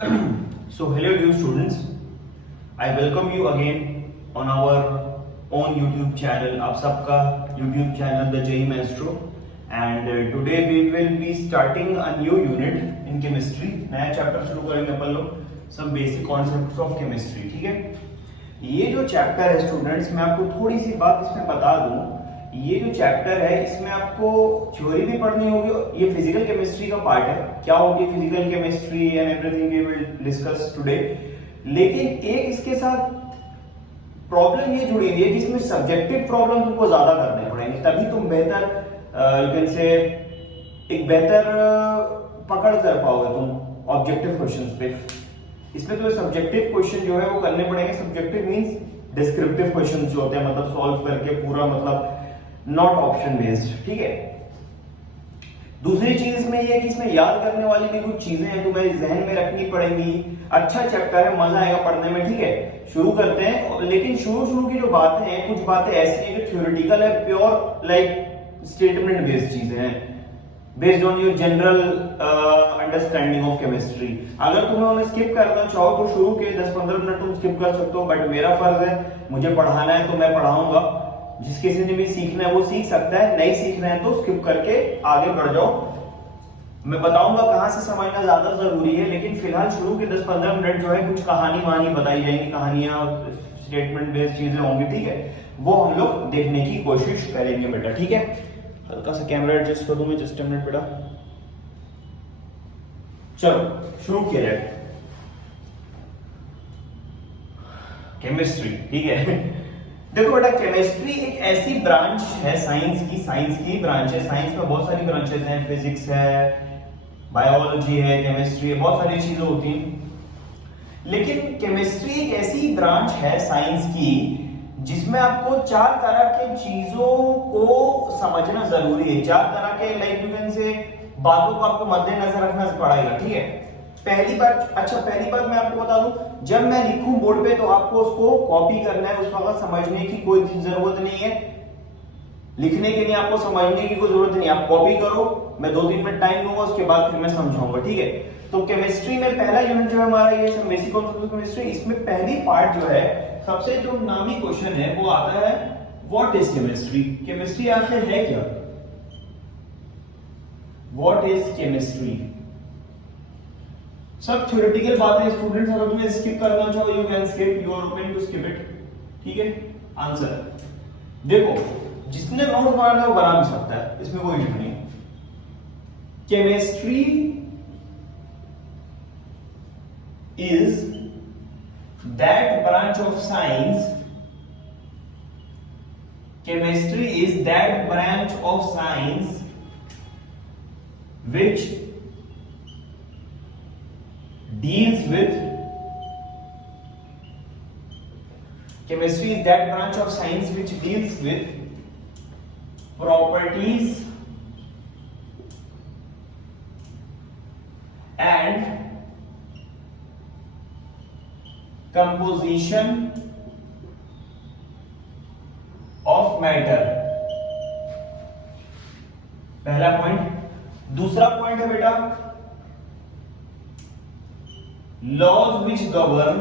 So hello dear students, I welcome you again on our own YouTube channel. आप सबका YouTube channel The JEE Maestro, and today we will be starting a new unit in chemistry. नया chapter शुरू करेंगे अपन लोग, some basic concepts of chemistry. ठीक है, ये जो चैप्टर है स्टूडेंट्स, मैं आपको थोड़ी सी बात इसमें बता दूं. ये जो चैप्टर है इसमें आपको थ्योरी भी पढ़नी होगी. ये फिजिकल केमिस्ट्री का पार्ट है. क्या होगी physical chemistry and everything we will discuss today. लेकिन एक इसके साथ प्रॉब्लम ये जुड़ी हुई है कि इसमें सब्जेक्टिव प्रॉब्लम तुमको ज्यादा करने पड़ेंगे, तभी तुम बेहतर यू कैन से एक बेहतर पकड़ कर पाओगे तुम ऑब्जेक्टिव क्वेश्चंस पे. इसमें तो सब्जेक्टिव क्वेश्चन जो है वो करने पड़ेंगे. सब्जेक्टिव मींस डिस्क्रिप्टिव क्वेश्चंस जो होते हैं, मतलब सॉल्व करके पूरा, मतलब नॉट ऑप्शन बेस्ड. ठीक है. दूसरी चीज इसमें ये है कि इसमें याद करने वाली भी कुछ चीजें हैं, तुम्हें जहन में रखनी पड़ेंगी. अच्छा चैप्टर है, मजा आएगा पढ़ने में. ठीक है, शुरू करते हैं. लेकिन शुरू की जो बातें हैं, कुछ बातें ऐसी हैं जो थ्योरेटिकल है, प्योर लाइक स्टेटमेंट बेस्ड चीजें हैं, based on your general understanding of chemistry. अगर तुम्हें उन्हें स्किप करना चाहो तो शुरू के 10-15 मिनट तुम स्किप कर सकते हो, बट मेरा फर्ज है, मुझे पढ़ाना है तो मैं पढ़ाऊंगा. जिस किसी ने भी सीखना है वो सीख सकता है, नहीं सीखना है तो स्किप करके आगे बढ़ जाओ. मैं बताऊंगा कहां से समझना ज्यादा जरूरी है, लेकिन फिलहाल शुरू के 10-15 मिनट जो है कुछ कहानी वहानी बताई जाएंगी, कहानियां स्टेटमेंट बेस्ड चीजें होंगी. ठीक है, वो हम लोग देखने की कोशिश करेंगे बेटा. ठीक है, हल्का सा कैमरा एडजस्ट कर दूं मैं, जस्ट मिनट बेटा. चलो शुरू किया जाए. केमिस्ट्री. ठीक है, देखो बेटा, केमिस्ट्री एक ऐसी ब्रांच है साइंस की ब्रांच है. साइंस में बहुत सारी ब्रांचेस हैं, फिजिक्स है, बायोलॉजी है, केमिस्ट्री है, बहुत सारी चीजें होती हैं. लेकिन केमिस्ट्री एक ऐसी ब्रांच है साइंस की जिसमें आपको 4 तरह के चीजों को समझना जरूरी है. 4 तरह के लाइक यू कैन से बातों को आपको मद्देनजर रखना पड़ेगा. ठीक है, पहली बात मैं आपको बता दूं, जब मैं लिखूं बोर्ड पे तो आपको उसको कॉपी करना है. उस वक्त समझने की कोई जरूरत नहीं है, लिखने के लिए आपको समझने की कोई जरूरत नहीं. आप कॉपी करो, मैं 2-3 मिनट टाइम लूंगा, उसके बाद फिर मैं समझाऊंगा. ठीक है, तो केमिस्ट्री में पहला यूनिट जो है हमारा ये बेसिक कॉन्सेप्ट ऑफ केमिस्ट्री. इसमें पहली पार्ट जो है, सबसे जो नामी क्वेश्चन है वो आता है व्हाट इज केमिस्ट्री. केमिस्ट्री आखिर है क्या? What is chemistry. सब थ्योरेटिकल बातें स्टूडेंट्स, अगर तुम्हें स्किप करना चाहो you can skip, you are open to skip it. ठीक है, आंसर देखो, जिसने नोट बनाना है वो बना भी सकता है, इसमें कोई इशू नहीं. Chemistry is that branch of science, chemistry is that branch of science which deals with, chemistry is that branch of science which deals with properties and composition of matter. पहला पॉइंट. दूसरा point है बेटा laws which govern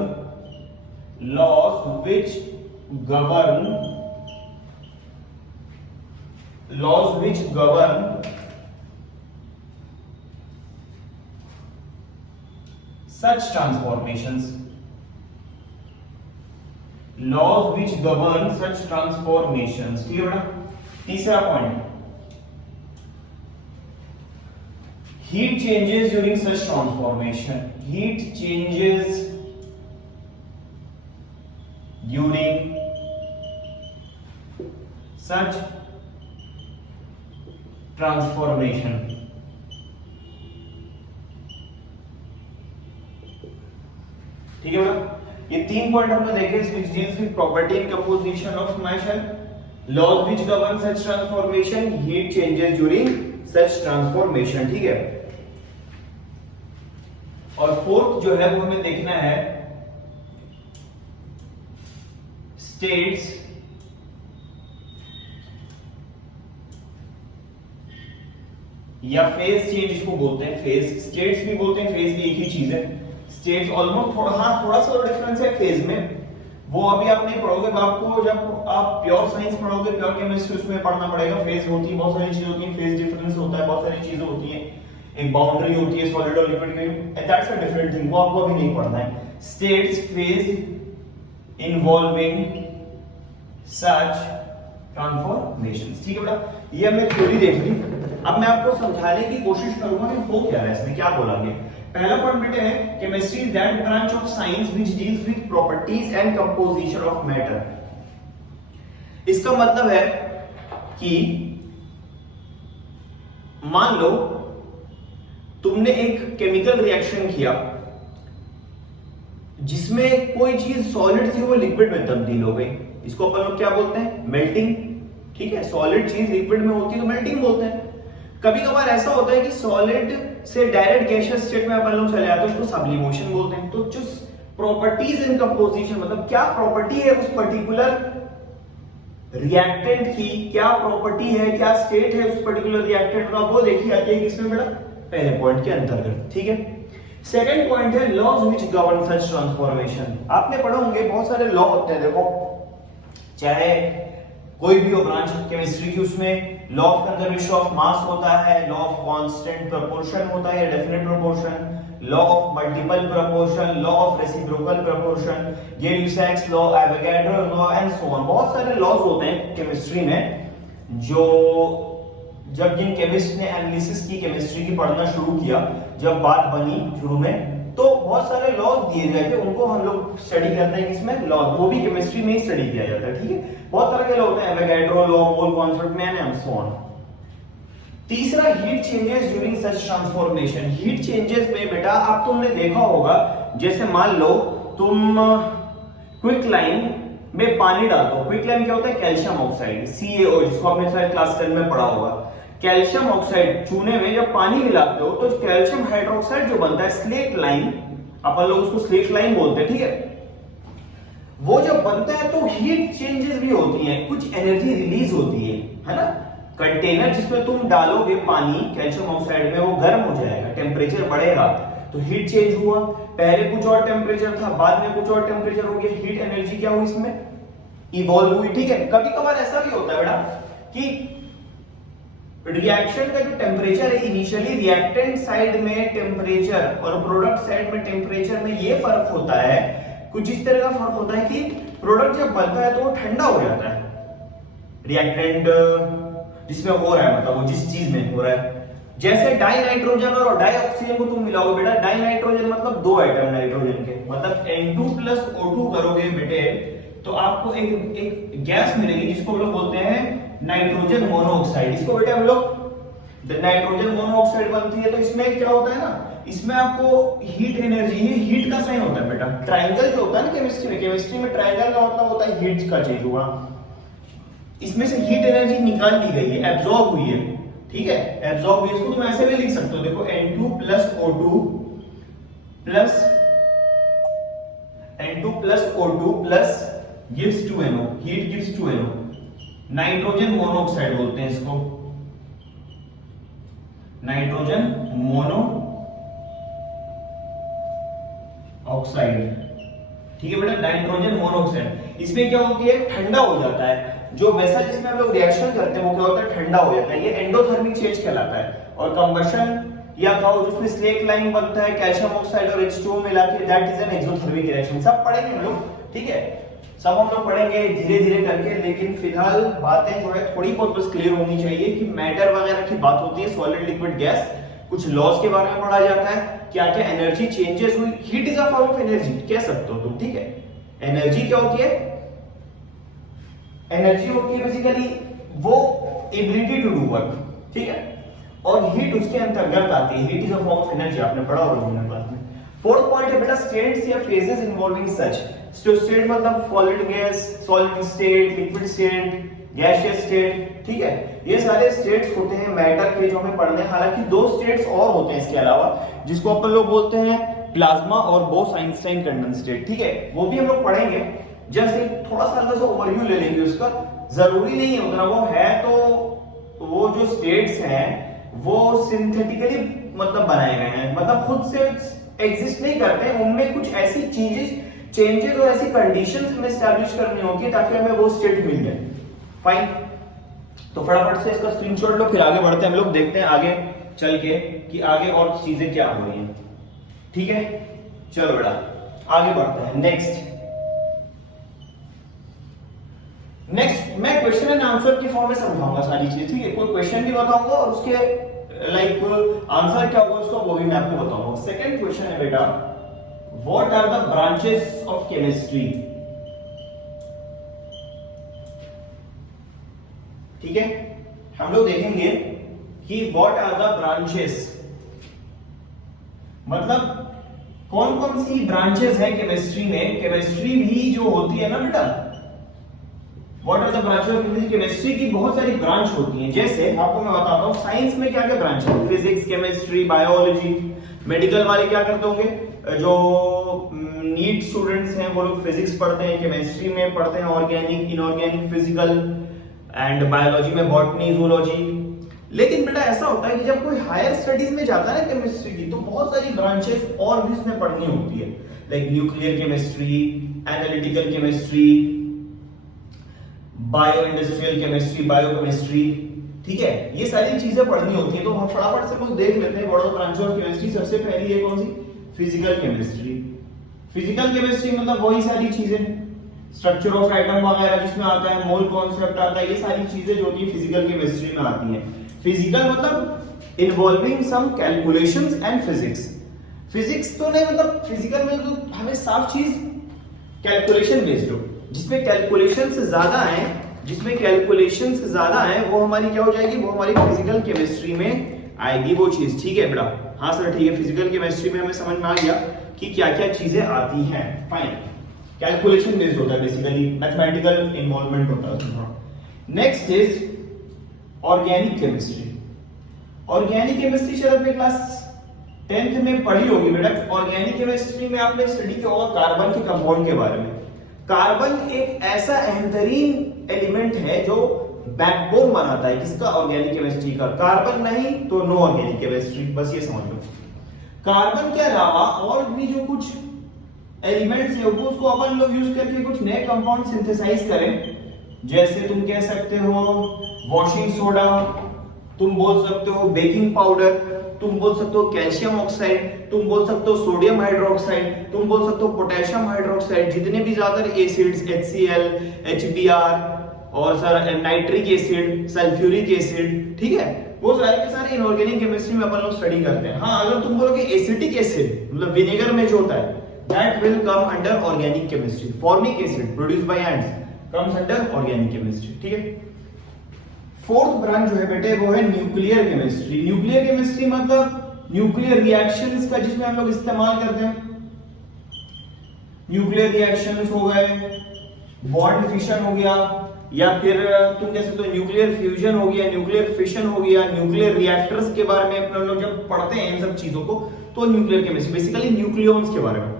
such transformations. ठीक है बेटा. तीसरा point, heat changes during such transformation. Heat changes during such transformation. ठीक है बेटा, ये 3 पॉइंट हमने देखे. which deals with property and composition of matter, laws which govern such transformation, heat changes during such transformation. ठीक है, और फोर्थ जो है वो हमें देखना है स्टेट्स या फेज चेंज इसको बोलते हैं. फेज, स्टेट्स भी बोलते हैं, फेज भी एक ही चीज है. स्टेट्स ऑलमोस्ट थोड़ा सा डिफरेंस है फेज में, वो अभी आप नहीं पढ़ोगे, आपको जब आप प्योर साइंस पढ़ोगे, प्योर केमिस्ट्री, उसमें पढ़ना पड़ेगा। फेज होती है, बहुत सारी चीजें होती हैं, फेज डिफरेंस होता है, बहुत सारी चीजें होती हैं, एक बाउंड्री होती है सॉलिड और लिक्विड की, दैट्स अ डिफरेंट थिंग, वो आपको अभी नहीं पढ़ना है। स्टेट्स फेज इन्वॉल्विंग सच ट्रांसफॉर्मेशंस, ठीक है बेटा, ये हमने थ्योरी देख ली। अब मैं आपको समझाने की कोशिश करूंगा कि हो क्या है इसमें, क्या बोला गया। पहला पॉइंट बेटे है chemistry is that branch of science which deals with properties and composition of matter. इसका मतलब है कि मान लो तुमने एक केमिकल रिएक्शन किया जिसमें कोई चीज सॉलिड थी वो लिक्विड में तब्दील हो गई, इसको अपन लोग क्या बोलते हैं, मेल्टिंग, ठीक है। सॉलिड चीज लिक्विड में होती है तो मेल्टिंग बोलते हैं। कभी कभार ऐसा होता है कि सॉलिड से डायरेक्ट गैसियस स्टेट में अपन लोग चले जाते हैं, उसको सब्लिमेशन बोलते हैं। तो जो प्रॉपर्टीज इन कंपोजिशन, मतलब क्या प्रॉपर्टी है उस पर्टिकुलर रिएक्टेंट की, क्या प्रॉपर्टी है, क्या स्टेट है उस पर्टिकुलर रिएक्टेंट का, वो देखी जाती है किसमें बेटा, पहले पॉइंट के अंतर्गत, ठीक है। सेकंड पॉइंट है laws which govern such transformation. आपने पढ़े होंगे बहुत सारे लॉ होते हैं, देखो चाहे कोई भी हो ब्रांच केमिस्ट्री की, उसमें law of conservation of mass होता है, लॉ ऑफ कांस्टेंट प्रोपोर्शन होता है, definite proportion, law of multiple proportion, law of reciprocal proportion, Gay Lussac's law, Avogadro law and so on. बहुत सारे लॉज होते हैं केमिस्ट्री में, जो जब जिन केमिस्ट ने एनालिसिस की, केमिस्ट्री की पढ़ना शुरू किया, जब बात बनी शुरू में, तो बहुत सारे लॉज दिए गए थे, उनको हम लोग स्टडी करते हैं किसमें, लॉ, वो भी केमिस्ट्री में ही स्टडी किया जाता है, ठीक है। बहुत तरह के लॉ होते हैं, Avogadro law, mole concept man and so on. तीसरा heat changes during such transformation. Heat changes में बेटा आप तुमने देखा होगा, जैसे मान लो तुम क्विक लाइम में पानी डालते हो, क्विक लाइम क्या होता है, कैल्शियम ऑक्साइड, CaO, जिसको आपने शायद क्लास 10 में पढ़ा होगा। कैल्शियम ऑक्साइड चूने में जब पानी मिलाते हो तो कैल्शियम हाइड्रोक्साइड जो बनता है, स्लेट लाइम, अपन लोग उसको स्लेट लाइम बोलते हैं, ठीक है। वो जब बनता है तो हीट चेंजेस भी होती हैं, कुछ एनर्जी रिलीज होती है ना। कंटेनर जिसमें तुम डालोगे पानी कैल्शियम ऑक्साइड में, वो गर्म हो जाएगा, टेम्परेचर बढ़ेगा, तो हीट चेंज हुआ। पहले कुछ और टेम्परेचर था, बाद में कुछ और टेम्परेचर हो गया, हीट एनर्जी क्या हुई इसमें, इवॉल्व हुई, ठीक है। कभी कभार ऐसा भी होता है बेटा कि रिएक्शन का जो टेम्परेचर है, इनिशियली रिएक्टेंट साइड में टेम्परेचर और प्रोडक्ट साइड में टेम्परेचर में ये फर्क होता है, कुछ इस तरह का फर्क होता है कि प्रोडक्ट जब बनता है तो वो ठंडा हो जाता है, रिएक्टेंट जिसमें हो रहा है, मतलब वो जिस चीज में हो रहा है। जैसे डाई नाइट्रोजन और डाई ऑक्सीजन को तुम मिलाओगे बेटा, डाई नाइट्रोजन मतलब दो आइटम नाइट्रोजन के, मतलब N2+O2 करोगे बेटे तो आपको एक गैस मिलेगी जिसको हम लोग बोलते हैं नाइट्रोजन मोनोऑक्साइड। इसको बेटे हम लोग नाइट्रोजन मोनोऑक्साइड बनती है, तो इसमें क्या होता है ना, इसमें आपको हीट एनर्जी, हीट का साइन होता है बेटा। ट्रायंगल जो होता है ना केमिस्ट्री में ट्रायंगल का मतलब होता है हीट का चेंज हुआ, इसमें से हीट एनर्जी निकाल ली गई है, एब्जॉर्ब हुई है, ठीक है, एब्जॉर्ब हुई है। इसको तुम ऐसे भी लिख सकते हो, देखो N2+O2 plus gives 2NO, heat gives 2NO, nitrogen monoxide बोलते हैं इसको, नाइट्रोजन मोनो ऑक्साइड, ठीक है बेटा, नाइट्रोजन मोनोऑक्साइड। इसमें क्या होती है, ठंडा हो जाता है, जो वैसा जिसमें हम लोग रिएक्शन करते हैं वो क्या होता है, ठंडा हो जाता है, ये एंडोथर्मिक चेंज कहलाता है। और कंबशन या कहो जिसमें स्लेट लाइन बनता है कैल्शियम ऑक्साइड और H2O मिला के, that is an exothermic reaction. सब पढ़ेंगे हम लोग, ठीक है, सब हम लोग पढ़ेंगे धीरे धीरे करके, लेकिन फिलहाल बातें जो है थोड़ी बहुत बस क्लियर होनी चाहिए कि मैटर वगैरह की बात होती है, सॉलिड लिक्विड गैस, कुछ लॉस के बारे में पढ़ा जाता है, क्या क्या एनर्जी चेंजेस हुई। Heat is a form of energy कह सकते हो तुम, ठीक है। एनर्जी क्या होती है, एनर्जी होती है बेसिकली वो एबिलिटी टू डू वर्क, ठीक है, और हीट उसके अंतर्गत आती है, heat is a form of energy, आपने पढ़ा होगा जूनियर क्लास में। फोर्थ पॉइंट है बेटा स्टेट्स या फेजेस इन्वॉल्विंग सच। स्टेट मतलब solid gas, solid state, liquid state, gaseous state, ठीक है, ये सारे स्टेट्स होते हैं मैटर के जो हमें पढ़ने हैं। हालांकि दो स्टेट्स और होते हैं इसके अलावा, जिसको अपन लोग बोलते हैं प्लाज्मा और बोस-आइंस्टाइन कंडेंस स्टेट, ठीक है, वो भी हम लोग पढ़ेंगे। जस्ट एक थोड़ा सा हल्का सा ओवरव्यू ले लेंगे उसका, जरूरी नहीं है उतना, वो है तो वो जो स्टेट्स हैं वो सिंथेटिकली मतलब बनाए गए हैं, मतलब खुद से एग्जिस्ट नहीं करते हैं, उनमें कुछ ऐसी चेंजेस और ऐसी कंडीशंस हमें एस्टैब्लिश करनी होगी ताकि हमें वो स्टेट मिल जाए। फाइन, तो फटाफट से इसका स्क्रीनशॉट लो, फिर आगे बढ़ते हैं हम लोग, देखते हैं आगे चल के कि आगे और चीजें क्या हो रही हैं। ठीक है, चलो बेटा आगे बढ़ते हैं। नेक्स्ट मैं क्वेश्चन एंड आंसर की फॉर्म में समझाऊंगा सारी चीजें। ठीक है, कोई क्वेश्चन भी बताऊंगा और उसके आंसर क्या होगा उसका वो भी मैं आपको बताऊंगा। सेकंड क्वेश्चन है बेटा, what are the branches of chemistry. ठीक है, हम लोग देखेंगे कि व्हाट आर द ब्रांचेस, मतलब कौन कौन सी ब्रांचेस है केमिस्ट्री में। केमिस्ट्री भी जो होती है ना बेटा, what are the branches of chemistry, chemistry की बहुत सारी ब्रांच होती हैं। जैसे आपको मैं बताता हूं साइंस में क्या क्या ब्रांच है, फिजिक्स, केमिस्ट्री, बायोलॉजी। मेडिकल वाले क्या करते होंगे, जो नीट स्टूडेंट्स हैं वो लोग फिजिक्स पढ़ते हैं, केमिस्ट्री में पढ़ते हैं organic, inorganic, physical, and biology में बॉटनी, जूलॉजी। लेकिन बेटा ऐसा होता है कि जब कोई हायर स्टडीज में जाता है ना केमिस्ट्री की, तो बहुत सारी ब्रांचेस और भी उसमें पढ़नी होती है, like nuclear chemistry, analytical chemistry, bio industrial chemistry, biochemistry. ठीक है, ये सारी चीजें पढ़नी होती है। तो हम फटाफट से लोग देख लेते हैं what are the branches of chemistry. सबसे पहली है कौन सी, फिजिकल केमिस्ट्री। फिजिकल केमिस्ट्री मतलब वही सारी चीजें, स्ट्रक्चर ऑफ एटम वगैरह जिसमें आता है, मोल कॉन्सेप्ट आता है, ये सारी चीजें जो होती है फिजिकल केमिस्ट्री में आती हैं। फिजिकल मतलब involving some calculations and physics. Physics तो नहीं, मतलब फिजिकल में तो हमें साफ चीज कैलकुलेशन बेस्ड हो, जिसमें कैलकुलेशंस ज्यादा है, जिसमें कैलकुलेशंस ज्यादा है वो हमारी क्या हो जाएगी, वो हमारी फिजिकल केमिस्ट्री में आएगी वो चीज। ठीक है बेटा, हाँ सर ठीक है, फिजिकल केमिस्ट्री में हमें समझ में आ गया कि क्या क्या चीजें आती हैं। फाइन, कैलकुलेशन बेस्ड होता है, बेसिकली मैथमेटिकल इन्वॉल्वमेंट होता है उसमें। Next is organic chemistry. Organic chemistry शायद अपने क्लास 10th में पढ़ी होगी बेटा। ऑर्गेनिक केमिस्ट्री में आपने स्टडी किया होगा कार्बन के कंपाउंड के बारे में। कार्बन एक ऐसा अहम एलिमेंट है जो बैकबोन बनाता है किसका, ऑर्गेनिक केमिस्ट्री का। कार्बन नहीं तो नो ऑर्गेनिक केमिस्ट्री, बस ये समझ लो। कार्बन के अलावा और भी जो कुछ एलिमेंट्स है वो उसको अपन लोग यूज करके कुछ नए कंपाउंड सिंथेसाइज करें। जैसे तुम कह सकते हो वॉशिंग सोडा, तुम बोल सकते हो बेकिंग पाउडर, तुम बोल सकते हो कैल्शियम ऑक्साइड, तुम बोल सकते हो सोडियम हाइड्रोक्साइड, तुम बोल सकते हो पोटेशियम हाइड्रोक्साइड। जितने भी ज्यादा एसिड्स, HCl, HBr और sir nitric acid, sulphuric acid, ठीक है, वो सारे के सारे इनऑर्गेनिक केमिस्ट्री में अपन लोग स्टडी करते हैं। हाँ, अगर तुम बोलोगे एसिटिक एसिड मतलब विनेगर में जो होता है, that will come under organic chemistry. Formic acid produced by ends comes under organic chemistry. ठीक है, फोर्थ ब्रांच जो है बेटे वो है न्यूक्लियर केमिस्ट्री। न्यूक्लियर केमिस्ट्री मतलब न्यूक्लियर रिएक्शंस का जिसमें हम लोग इस्तेमाल करते हैं। न्यूक्लियर रिएक्शंस हो गए, बॉन्ड फिशन हो गया, या फिर तुम कह सकते हो न्यूक्लियर फ्यूजन हो गया, न्यूक्लियर फिशन हो गया, न्यूक्लियर रिएक्टर्स के बारे में अपने लोग जब पढ़ते हैं इन सब चीजों को, तो न्यूक्लियर केमिस्ट्री बेसिकली न्यूक्लियॉन्स के बारे में।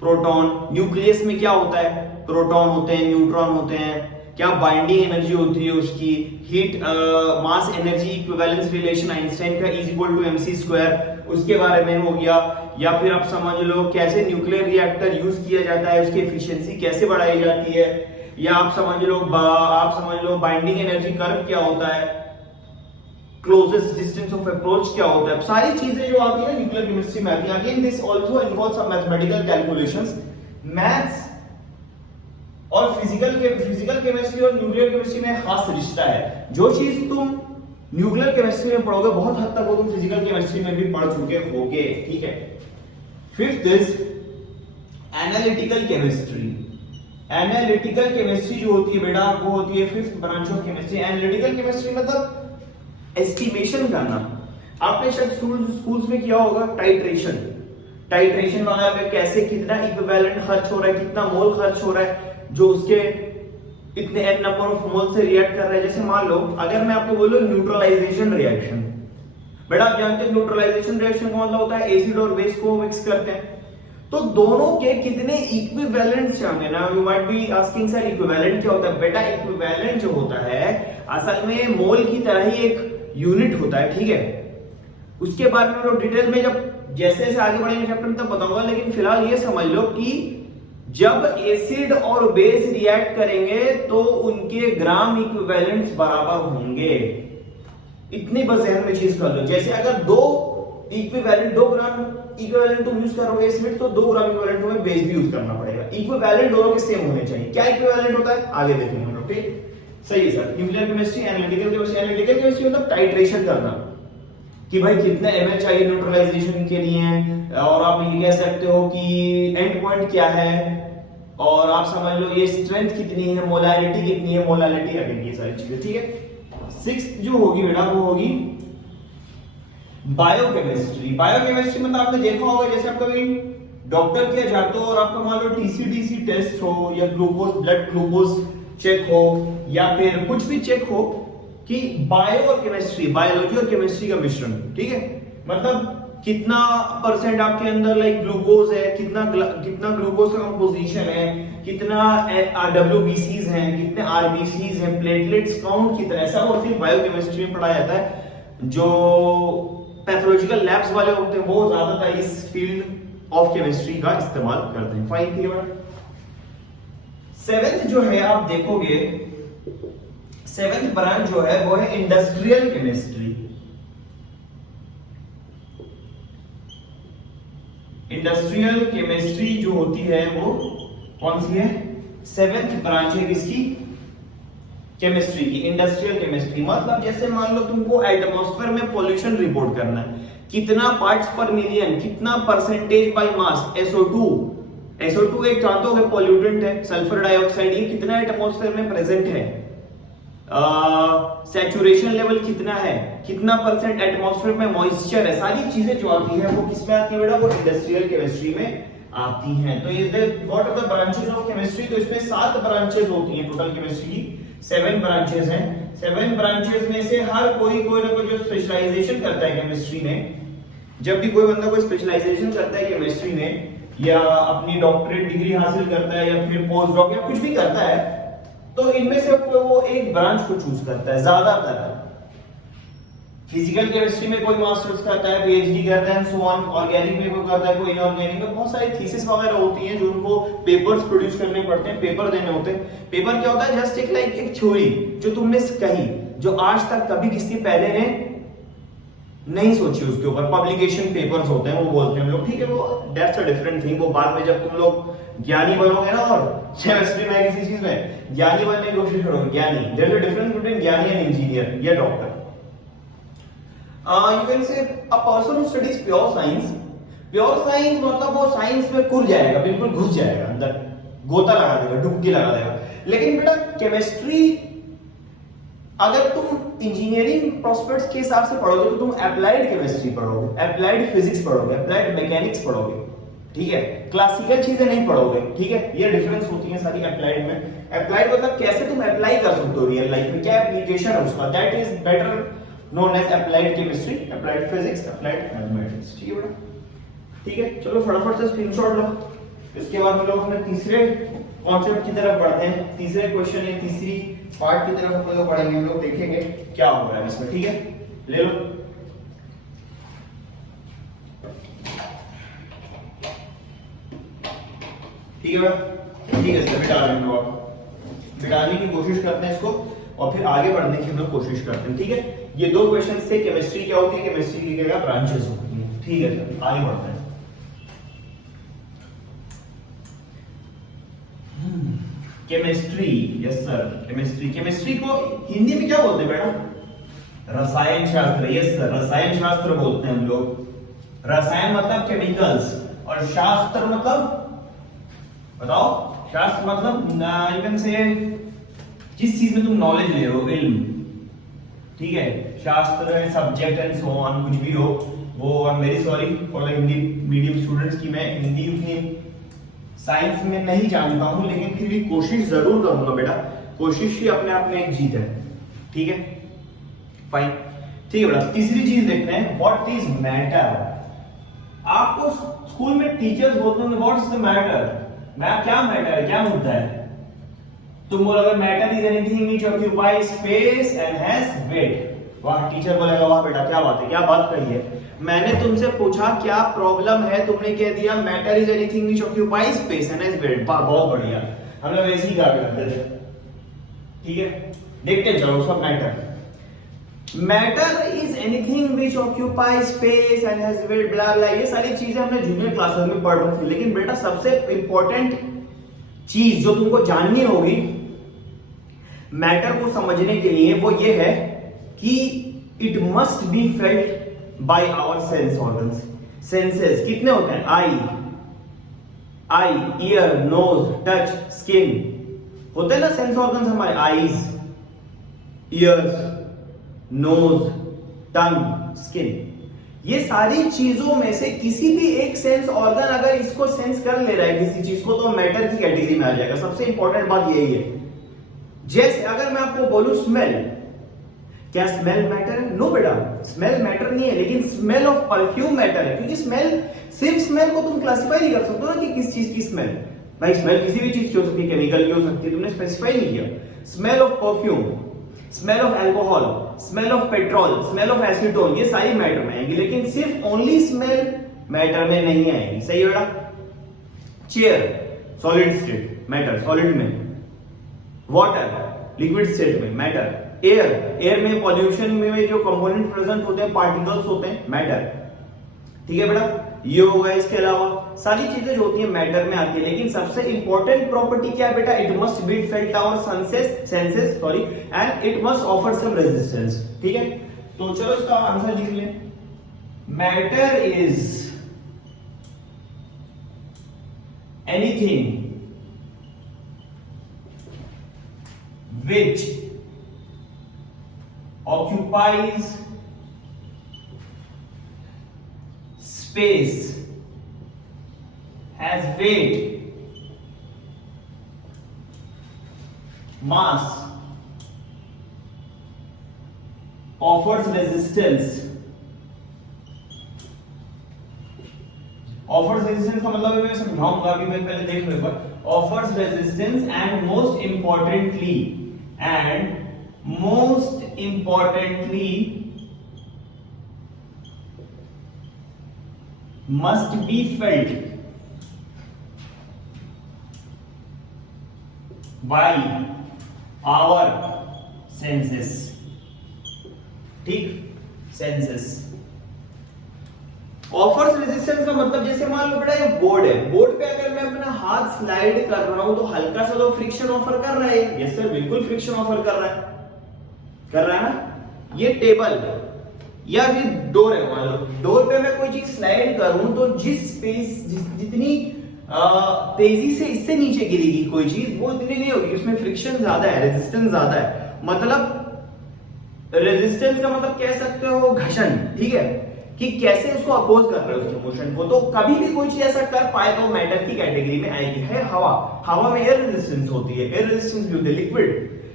प्रोटॉन, न्यूक्लियस में क्या होता है, प्रोटॉन होते हैं, न्यूट्रॉन होते हैं, क्या बाइंडिंग एनर्जी होती है उसकी, heat mass energy equivalence relation Einstein का E=mc², उसके बारे में हो गया। या फिर आप समझ लो कैसे न्यूक्लियर रिएक्टर यूज किया जाता है, उसकी एफिशिएंसी कैसे बढ़ाई जाती है, या आप समझ लो बाइंडिंग एनर्जी कर्व क्या होता है, क्लोजेस्ट डिस्टेंस ऑफ अप्रोच क्या होता है। सारी चीजें जो आती है न्यूक्लियर केमिस्ट्री में आती है। Again this also involves some mathematical calculations. Maths और फिजिकल केमिस्ट्री और न्यूक्लियर केमिस्ट्री में खास रिश्ता है। जो चीज तुम न्यूक्लियर केमिस्ट्री में पढ़ोगे बहुत हद तक वो तुम फिजिकल केमिस्ट्री में भी पढ़ चुके होगे। ठीक है, fifth is analytical chemistry. Analytical chemistry जो होती है बेटा वो होती है fifth branch of chemistry. Analytical chemistry मतलब एस्टिमेशन करना। आपने शायद स्कूल्स में किया होगा टाइट्रेशन वगैरह में कैसे कितना इक्विवेलेंट खर्च हो रहा है, कितना मोल खर्च हो रहा है जो उसके इतने n नंबर ऑफ मोल से रिएक्ट कर रहा है। जैसे मान लो अगर मैं आपको बोलूं न्यूट्रलाइजेशन रिएक्शन, बेटा आप जानते हैं न्यूट्रलाइजेशन रिएक्शन का मतलब होता है एसिड और बेस को मिक्स करते हैं, तो दोनों के कितने इक्विवेलेंट चाहिए ना। You might be asking sir equivalent क्या होता है। बेटा इक्विवेलेंट जो होता है असल में मोल की तरह ही एक यूनिट होता है। ठीक है, उसके बाद में हम लोग डिटेल में जब जैसे जैसे आगे बढ़ेंगे चैप्टर में तब बताऊंगा, लेकिन फिलहाल ये समझ लो कि जब एसिड और बेस रिएक्ट करेंगे तो उनके ग्राम इक्विवेलेंट्स बराबर होंगे। इतनी बस ध्यान में चीज कर लो। जैसे अगर दो ग्राम इक्विवेलेंट तुम यूज करोगे एसिड, तो 2 ग्राम इक्विवेलेंट तुम्हें बेस भी यूज करना पड़ेगा। इक्विवेलेंट दोनों के सेम होने चाहिए। क्या इक्विवेलेंट होता है आगे देखेंगे हम लोग, ठीक? सही है sir. Nuclear chemistry, analytical chemistry. Analytical chemistry मतलब टाइट्रेशन करना कि भाई कितना ml चाहिए न्यूट्रलाइजेशन के लिए, और आप ये कह सकते हो कि एंड पॉइंट क्या है, और आप समझ लो ये स्ट्रेंथ कितनी है, मोलारिटी कितनी है, मोलालिटी अगेन ये सारी चीजें, ठीक है। 6th जो होगी बेटा वो होगी बायोकेमिस्ट्री। बायोकेमिस्ट्री मतलब आपने देखा होगा जैसे आप कभी डॉक्टर के जाते हो और आपका मान लो टीसीडीसी टेस्ट हो या ग्लूकोज ब्लड ग्लूकोज चेक हो या फिर कुछ भी चेक हो, कि बायो और केमिस्ट्री, बायोलॉजी और केमिस्ट्री का मिश्रण, ठीक है। मतलब कितना परसेंट आपके अंदर लाइक ग्लूकोज है, कितना ग्लूकोज का कंपोजिशन है, कितना डब्ल्यूबीसीज हैं, कितने आरबीसीज हैं, प्लेटलेट्स काउंट कितना, ऐसा और सिर्फ बायोकेमिस्ट्री में पढ़ाया जाता है। जो पैथोलॉजिकल लैब्स वाले होते हैं वो ज्यादातर इस फील्ड ऑफ केमिस्ट्री का इस्तेमाल करते हैं। फाइन, ठीक है। 7th जो है आप देखोगे, 7th ब्रांच जो है वो है इंडस्ट्रियल केमिस्ट्री। इंडस्ट्रियल केमिस्ट्री जो होती है वो कौन सी है? 7th ब्रांच है किसकी? केमिस्ट्री की। इंडस्ट्रियल केमिस्ट्री मतलब जैसे मान लो तुमको एटमॉस्फेयर में पोल्यूशन रिपोर्ट करना है, कितना पार्ट्स पर मिलियन, कितना परसेंटेज बाय मास SO2 एक जानते हो पॉल्यूटेंट है, सल्फर डाइऑक्साइड, ये कितना एटमॉस्फेयर में प्रेजेंट है, सैचुरेशन लेवल कितना है, कितना परसेंट एटमॉस्फेयर में मॉइस्चर है, सारी चीजें जो आती है वो किसमें आती है बेटा? वो इंडस्ट्रियल केमिस्ट्री में आती हैं। तो ये what are the branches of chemistry? तो इसमें 7 ब्रांचेस होती हैं टोटल केमिस्ट्री की। 7 ब्रांचेस हैं। 7 ब्रांचेस में से हर कोई ना कोई जो स्पेशलाइजेशन करता है केमिस्ट्री में, जब भी कोई बंदा कोई स्पेशलाइजेशन करता है केमिस्ट्री में, या अपनी डॉक्टरेट डिग्री हासिल करता है या फिर पोस्ट डॉक या कुछ भी करता है, तो इनमें से वो एक ब्रांच को चूज करता है ज्यादातर। फिजिकल केमिस्ट्री में कोई मास्टर्स करता है, पीएचडी करता है, सो ऑन। ऑर्गेनिक में कोई करता है, कोई इनऑर्गेनिक में। बहुत सारी थीसिस वगैरह होती हैं जो उनको पेपर्स प्रोड्यूस करने पड़ते हैं, पेपर देने होते हैं। पेपर क्या होता है? जस्ट एक लाइक एक थ्योरी जो तुमने कही, जो आज तक कभी किसी पहले ने नहीं सोची, उसके ऊपर पब्लिकेशन पेपर्स होते हैं, वो बोलते हैं हम लोग, ठीक है। वो दैट्स अ डिफरेंट थिंग। वो बाद में जब तुम लोग ज्ञानी बनोगे ना, और केमिस्ट्री में किसी चीज में ज्ञानी बनने की कोशिश करोगे, ज्ञानी, there is a difference between ज्ञानी एंड इंजीनियर या doctor. You can say a person who studies pure science मतलब वो साइंस में घुस जाएगा, बिल्कुल घुस जाएगा अंदर, गोता लगा देगा, डुबकी लगा देगा। लेकिन बेटा केमिस्ट्री अगर तुम इंजीनियरिंग प्रोस्पेक्ट्स के हिसाब से पढ़ोगे तो तुम अप्लाइड केमिस्ट्री पढ़ोगे, अप्लाइड फिजिक्स पढ़ोगे, अप्लाइड मैकेनिक्स पढ़ोगे, ठीक है। क्लासिकल चीजें नहीं पढ़ोगे, ठीक है। ये डिफरेंस होती है सारी अप्लाइड में। अप्लाइड मतलब कैसे तुम अप्लाई कर सकते हो रियल लाइफ में, क्या एप्लीकेशन है उसका, that is better known as applied chemistry, applied physics, applied mathematics, ठीक है बेटा? ठीक है, चलो फटाफट से स्क्रीनशॉट लो। इसके बाद हम लोग अपने तीसरे कॉन्सेप्ट की तरफ बढ़ते हैं। तीसरे क्वेश्चन या तीसरी पार्ट की तरफ हम लोग पढ़ेंगे, हम लोग देखेंगे क्या हो रहा है इसमें, ठीक है। ले लो, ठीक है बेटा? ठीक है सर, बिठा रहे हैं आप, बिठाने की कोशिश करते हैं इसको, और फिर आगे बढ़ने की हम लोग कोशिश करते हैं, ठीक है। ये 2 क्वेश्चन से केमिस्ट्री क्या होती है, केमिस्ट्री की क्या ब्रांचेस होती हैं, ठीक है सर। आगे बढ़ते हैं। Chemistry, yes sir, chemistry. Chemistry को हिंदी में क्या बोलते हैं बेटा? रसायन शास्त्र, यस सर, रसायन शास्त्र बोलते हैं हम लोग। रसायन मतलब केमिकल्स, और शास्त्र मतलब बताओ? शास्त्र मतलब यू कैन से जिस चीज में तुम नॉलेज ले रहे हो, इल्म, ठीक है। शास्त्र है सब्जेक्ट एंड सो ऑन, कुछ भी हो वो। I am very sorry for the Hindi medium students की मैं हिंदी उतनी साइंस में नहीं जानता हूं, लेकिन फिर भी कोशिश जरूर करूंगा बेटा। कोशिश ही अपने आप में एक जीत है, ठीक है। फाइन, ठीक है बेटा। तीसरी चीज देखते हैं, व्हाट इज मैटर। आपको स्कूल में टीचर्स बोलते हैं व्हाट इज द मैटर, क्या मैटर है, क्या मुद्दा है। तुम बोलोगे matter is anything which occupies space and has weight. वाह, टीचर बोलेगा वाह बेटा क्या बात है, क्या बात कही है। मैंने तुमसे पूछा क्या प्रॉब्लम है, तुमने कह दिया matter is anything which occupies space and is weight. बहुत बढ़िया, हम लोग वैसे ही करते थे। ठीक है, देखते हैं चलो सब। Matter is anything which occupies space and has weight blah blah, ये सारी चीजें हमने जूनियर क्लासेस में पढ़ रखी थी। लेकिन बेटा सबसे इंपॉर्टेंट चीज जो तुमको जाननी होगी मैटर को समझने के लिए वो ये है कि it must be felt by our sense organs. Senses कितने होते हैं? Eye, ear, nose, touch, skin, होते हैं ना सेंस ऑर्गन्स हमारे। Eyes, ears, nose, tongue, skin. ये सारी चीजों में से किसी भी एक सेंस ऑर्गन अगर इसको सेंस कर ले रहा है किसी चीज को, तो मैटर की कैटेगरी में आ जाएगा। सबसे इंपॉर्टेंट बात यही है। जैसे अगर मैं आपको बोलूं स्मेल, क्या स्मेल मैटर है? नो बेटा, स्मेल मैटर नहीं है। लेकिन स्मेल ऑफ परफ्यूम मैटर है, क्योंकि स्मेल, सिर्फ स्मेल को तुम क्लासिफाई नहीं कर सकते ना कि किस चीज की स्मेल। भाई स्मेल किसी भी चीज की हो सकती है, केमिकल की हो सकती है, तुमने स्पेसिफाई नहीं किया। Smell of perfume, smell of alcohol, smell of petrol, smell of acetone, ये सारी मैटर में आएंगी। लेकिन सिर्फ ओनली स्मेल मैटर में नहीं आएगी। सही है बेटा? Chair solid state matter, solid में। वाटर लिक्विड स्टेट में मैटर। एयर में पॉल्यूशन में जो कंपोनेंट प्रेजेंट होते हैं, पार्टिकल्स होते हैं, मैटर। ठीक है बेटा, ये होगा। इसके अलावा सारी चीजें जो होती हैं मैटर में आती है। लेकिन सबसे इंपॉर्टेंट प्रॉपर्टी क्या है बेटा? It must be felt our senses sorry and it must offer some resistance. ठीक है, तो चलो इसका आंसर लिख लें। Matter is anything which occupies space, has weight, mass, offers resistance। Offers resistance का मतलब मैं समझाऊंगा, अभी मैं पहले देख लो एक बार। Offers resistance and most importantly must be felt by our senses. ठीक, सेंसेस। ऑफर्स रेजिस्टेंस का मतलब जैसे मान लो बेटा ये बोर्ड है, बोर्ड पे अगर मैं अपना हाथ स्लाइड कर रहा हूं तो हल्का सा तो फ्रिक्शन ऑफर कर रहा है। यस सर, बिल्कुल फ्रिक्शन ऑफर कर रहा है ना। ये टेबल या फिर डोर है, मान लो डोर पे मैं कोई चीज स्लाइड करूं तो जिस स्पेस जितनी तेजी से इससे नीचे गिरेगी कोई चीज, वो इतनी नहीं होगी, उसमें फ्रिक्शन ज्यादा है, रेजिस्टेंस ज्यादा है। मतलब रेजिस्टेंस का मतलब कह सकते हो घर्षण। ठीक है, कि कैसे उसको अपोज कर रहे हो उसके मोशन को। तो कभी भी कोई चीज ऐसा कर पाए तो मैटर की कैटेगरी में आएगी। है हवा में एयर रेजिस्टेंस होती है, एयर रेजिस्टेंस भी होती है।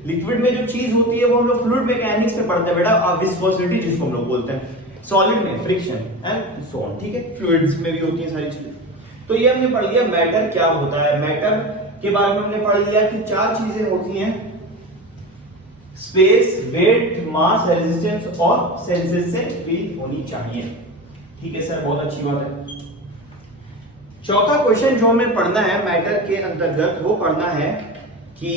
लिक्विड में जो चीज होती है वो हम लोग फ्लूइड मैकेनिक्स में पढ़ते हैं बेटा, विस्कोसिटी जिसको हम लोग बोलते हैं। सॉलिड में फ्रिक्शन एंड सो ऑन। ठीक है, फ्लूइड्स में भी होती है सारी चीजें। तो ये हमने पढ़ लिया मैटर क्या होता है। मैटर के बारे में हमने पढ़ लिया कि चार चीजें होती हैं, स्पेस, वेट, मास, रेजिस्टेंस और सेंसेस से फील होनी चाहिए। ठीक है सर, बहुत अच्छी बात है। चौथा क्वेश्चन जो हमें पढ़ना है मैटर के अंतर्गत, वो पढ़ना है कि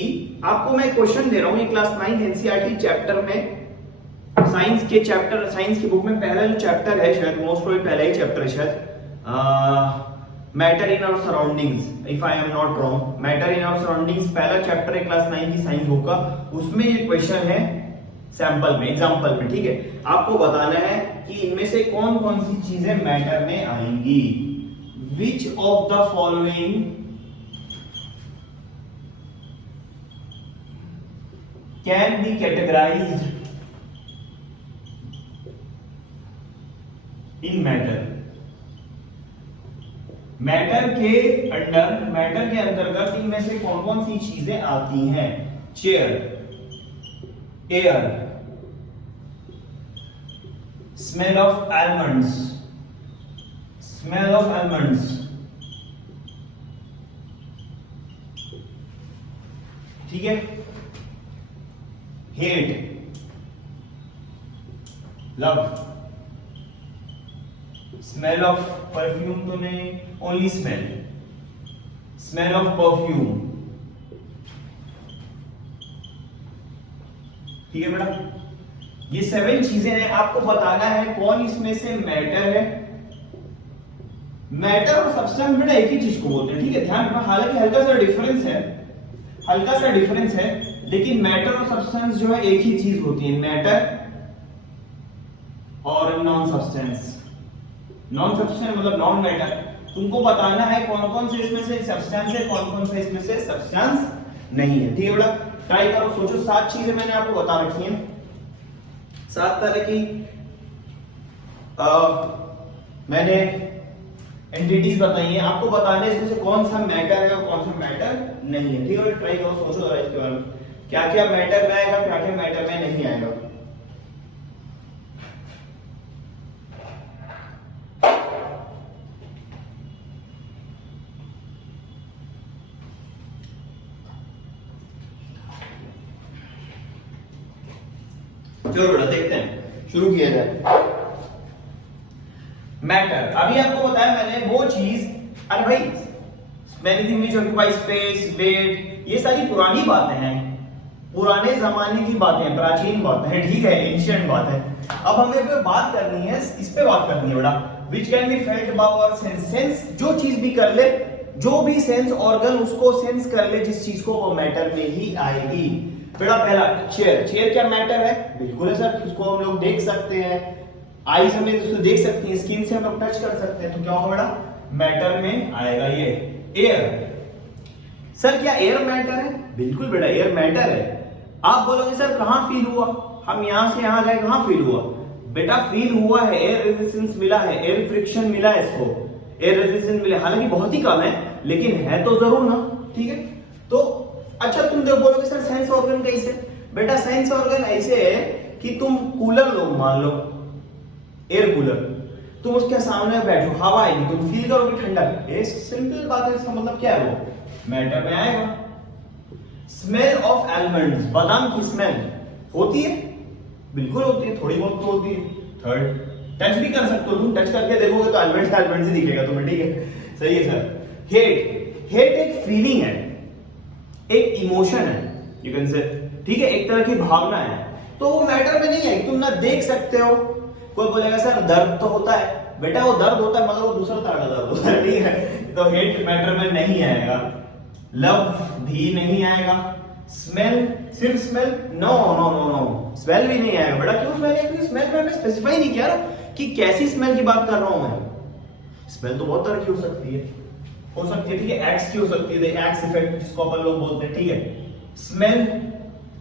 आपको मैं क्वेश्चन दे रहा हूं, ये क्लास 9 एनसीईआरटी चैप्टर में, साइंस के चैप्टर, साइंस की बुक में पहला जो चैप्टर है, शायद मोस्ट प्रोबेबली पहला ही चैप्टर है शायद, matter in our surroundings, if I am not wrong. Matter in our surroundings पहला चैप्टर है क्लास 9 की साइंस बुक का। उसमें ये क्वेश्चन है सैंपल में, एग्जांपल में। ठीक है, आपको बताना है कि इनमें से कौन कौन सी चीजें मैटर में आएंगी। Which of the following can be categorised in matter. Matter के अंतर्गत इनमें से कौन कौन सी चीजें आती हैं? Chair, air, smell of almonds, ठीक है, hate, love, smell of perfume तो नहीं, only smell, smell of perfume, ठीक है बेटा। ये 7 चीजें हैं, आपको बताना है कौन इसमें से मैटर है। मैटर और सब्सटेंस बेटा एक ही चीज को बोलते हैं, ठीक है, ध्यान रखना। हालांकि हल्का सा डिफरेंस है, हल्का सा डिफरेंस है, लेकिन मैटर और सब्सटेंस जो है एक ही चीज होती है, मैटर और नॉन सब्सटेंस। नॉन सब्सटेंस मतलब नॉन मैटर। तुमको बताना है कौन कौन से इसमें से सब्सटेंस है, कौन कौन से इसमें से सब्सटेंस नहीं है, ठीक है बेटा। ट्राई करो, सोचो। 7 चीजें मैंने आपको बता रखी हैं, 7 तरह की मैंने एंटिटीज बताई हैं। आपको बताना है इसमें से कौन सा मैटर है और कौन सा मैटर नहीं है, ठीक है। ट्राई करो, सोचो जरा इसके बारे में, क्या क्या मैटर में आएगा, क्या क्या मैटर में नहीं आएगा। चलो बेटा देखते हैं, शुरू किया जाए। मैटर, अभी आपको बताया मैंने वो चीज, अरे भाई many thing which occupy space, weight, ये सारी पुरानी बातें हैं, पुराने जमाने की बातें, प्राचीन बातें हैं, ठीक है, एंशिएंट बात है। अब हमें पे बात करनी है, इस पे बात करनी है बेटा। Which can be felt by our sense, sense जो चीज भी कर ले, जो भी सेंस ऑर्गन उसको सेंस कर ले जिस चीज को, वो मैटर में ही आएगी बेटा। पहला चेयर, चेयर क्या मैटर है? बिल्कुल है सर, उसको हम लोग देख सकते हैं, आई से हम उसको देख सकते हैं, स्किन से हम लोग टच कर सकते हैं, तो क्या होगा बेटा? मैटर में आएगा ये। एयर, सर क्या एयर मैटर है? बिल्कुल बेटा एयर मैटर है। आप बोलोगे सर कहां फील हुआ, हम यहां से यहां गए कहां फील हुआ? बेटा फील हुआ है, एयर रेजिस्टेंस मिला है, एयर फ्रिक्शन मिला है, इसको एयर रेजिस्टेंस मिला, हालांकि बहुत ही कम है लेकिन है तो जरूर ना, ठीक है। तो अच्छा तुम देखो बोलोगे सर सेंस ऑर्गन कैसे? बेटा सेंस ऑर्गन ऐसे है कि तुम कूलर लो, मान लो एयर कूलर, तुम उसके सामने बैठो, हवा आएगी, तुम फील करोगे ठंडक, ये सिंपल बात है। इसका मतलब क्या है? वो मैटर में आएगा। स्मेल ऑफ आलमंड्स, बादाम की स्मेल होती है? बिल्कुल होती है, थोड़ी बहुत तो होती है। थर्ड, टच भी कर सकते हो, तुम टच करके देखोगे तो आलमंड्स आलमंड्स ही दिखेगा तुम्हें, ठीक है, सही है सर। हेट, हेट एक फीलिंग है, एक इमोशन है, यू कैन से, ठीक है, एक तरह की भावना है, तो वो मैटर में नहीं है, तुम ना देख सकते हो। कोई बोलेगा सर दर्द तो होता है, बेटा वो दर्द होता है मगर वो दूसरा तरह का दर्द होता है, ठीक है, तो हेट मैटर में नहीं आएगा। लव भी नहीं आएगा। स्मेल, सिर्फ smell, no no no no, smell भी नहीं आएगा बेटा। क्यों स्मेल है? क्योंकि स्मेल में स्पेसिफाई नहीं किया ना कि कैसी स्मेल की बात कर रहा हूं मैं। स्मेल तो बहुत तरह की हो सकती है, ठीक है, एक्स की हो सकती है, एक्स इफेक्ट जिसको अपन लोग बोलते हैं, ठीक है। Smell,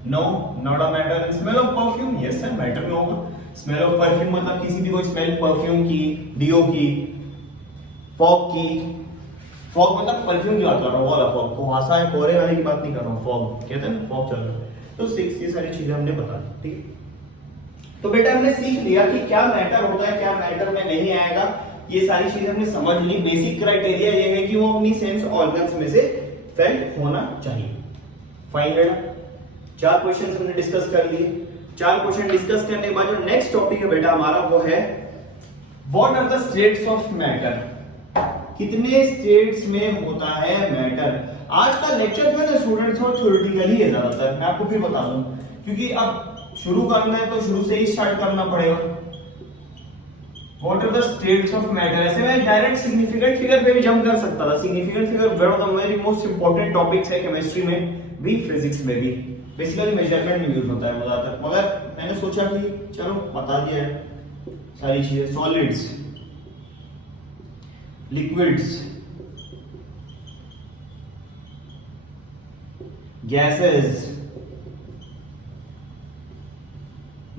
no, not a matter. Smell of perfume, yes sir matter में होगा। स्मेल ऑफ परफ्यूम मतलब किसी भी कोई स्मेल, परफ्यूम की, डियो की, फॉग की, फॉग मतलब परफ्यूम की बात कर रहा हूँ, वाला फॉग, कुहासा है, कोहरे वाले की बात नहीं कर रहा हूँ, फॉग कहते हैं ना, फॉग चल रहा है। तो 6 ये सारी चीजें हमने बता दी, ठीक है। तो बेटा हमने सीख लिया कि क्या मैटर होता है, क्या मैटर में नहीं आएगा, ये सारी चीजें हमने समझ ली। बेसिक क्राइटेरिया ये है कि वो अपनी सेंस ऑर्गन्स में से फेल्ट होना चाहिए। फाइन बेटा, 4 क्वेश्चन हमने डिस्कस कर लिए। 4 क्वेश्चन डिस्कस करने के बाद जो नेक्स्ट टॉपिक है बेटा हमारा वो है what are the states of matter, कितने स्टेट्स में होता है मैटर। आज का लेक्चर जो है ना स्टूडेंट्स और थ्योरेटिकल ही है ज्यादातर, मैं आपको फिर बता दूं, क्योंकि अब शुरू करना है तो शुरू से ही स्टार्ट करना पड़ेगा। What are the states of matter, ऐसे मैं डायरेक्ट सिग्निफिकेंट फिगर पे भी जंप कर सकता था। Significant figure one of the very most important topics है केमिस्ट्री में भी, फिजिक्स में भी, बेसिकली मेजरमेंट में यूज होता है ज्यादातर, मगर मैंने सोचा कि चलो बता दिया है सारी चीजें। सॉलिड्स, लिक्विड्स, गैसेस,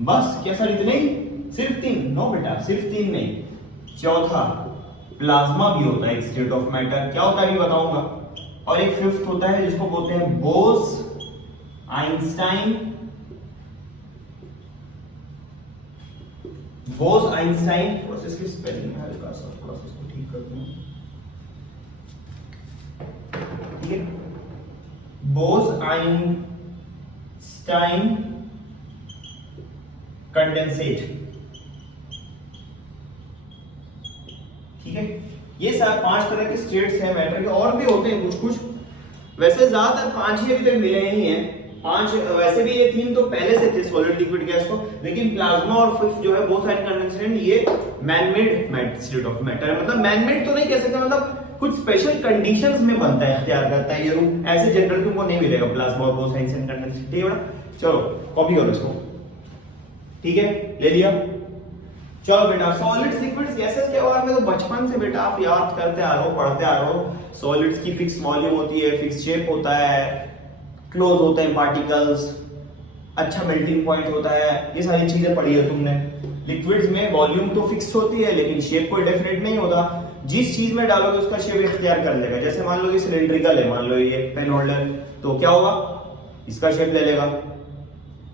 बस क्या सर इतने ही? सिर्फ 3? नो बेटा सिर्फ 3 नहीं, चौथा प्लाज्मा भी होता है एक स्टेट ऑफ मैटर, क्या होता है अभी बताऊंगा। और एक फिफ्थ होता है जिसको बोलते हैं बोस आइंस्टाइन, बोस आइंस्टाइन, बस इसकी स्पेलिंग में हल्का सा थोड़ा सा इसको ठीक कर दूं, ठीक है, बोस आइंस्टाइन कंडेंसेट, ठीक है, ये सारे 5 तरह के स्टेट्स हैं मैटर के, और भी होते हैं कुछ कुछ, वैसे ज्यादातर 5 ही अभी तक मिले ही हैं। 5 वैसे भी, ये 3 तो पहले से थे सॉलिड लिक्विड गैस तो, लेकिन प्लाज्मा और फिफ्थ जो है बोथ एंड कंडेंसेट, ये मैन-मेड स्टेट ऑफ मैटर है। मतलब मैन-मेड तो नहीं कह सकते, मतलब कुछ स्पेशल कंडीशंस में बनता है, इख्तियार करता है ये रूप, ऐसे जनरल तुमको नहीं मिलेगा प्लाज्मा और बोथ एंड कंडेंसेट। ठीक है बेटा, चलो कॉपी करो इसको, ठीक है, ले लिया। चलो बेटा, सॉलिड्स लिक्विड्स गैसेस के बारे में तो बचपन से बेटा आप याद करते आ रहे हो, पढ़ते आ रहे हो। सॉलिड्स की फिक्स वॉल्यूम होती है, फिक्स शेप होता है, क्लोज होते हैं पार्टिकल्स, अच्छा मेल्टिंग पॉइंट होता है, ये सारी चीजें पढ़ी है तुमने। लिक्विड्स में वॉल्यूम तो फिक्स होती है लेकिन शेप कोई डेफिनेट नहीं होता, जिस चीज में डालोगे उसका शेप इख्तियार कर लेगा। जैसे मान लो ये सिलिंड्रिकल है, मान लो ये पेन होल्डर, तो क्या होगा, इसका शेप ले लेगा।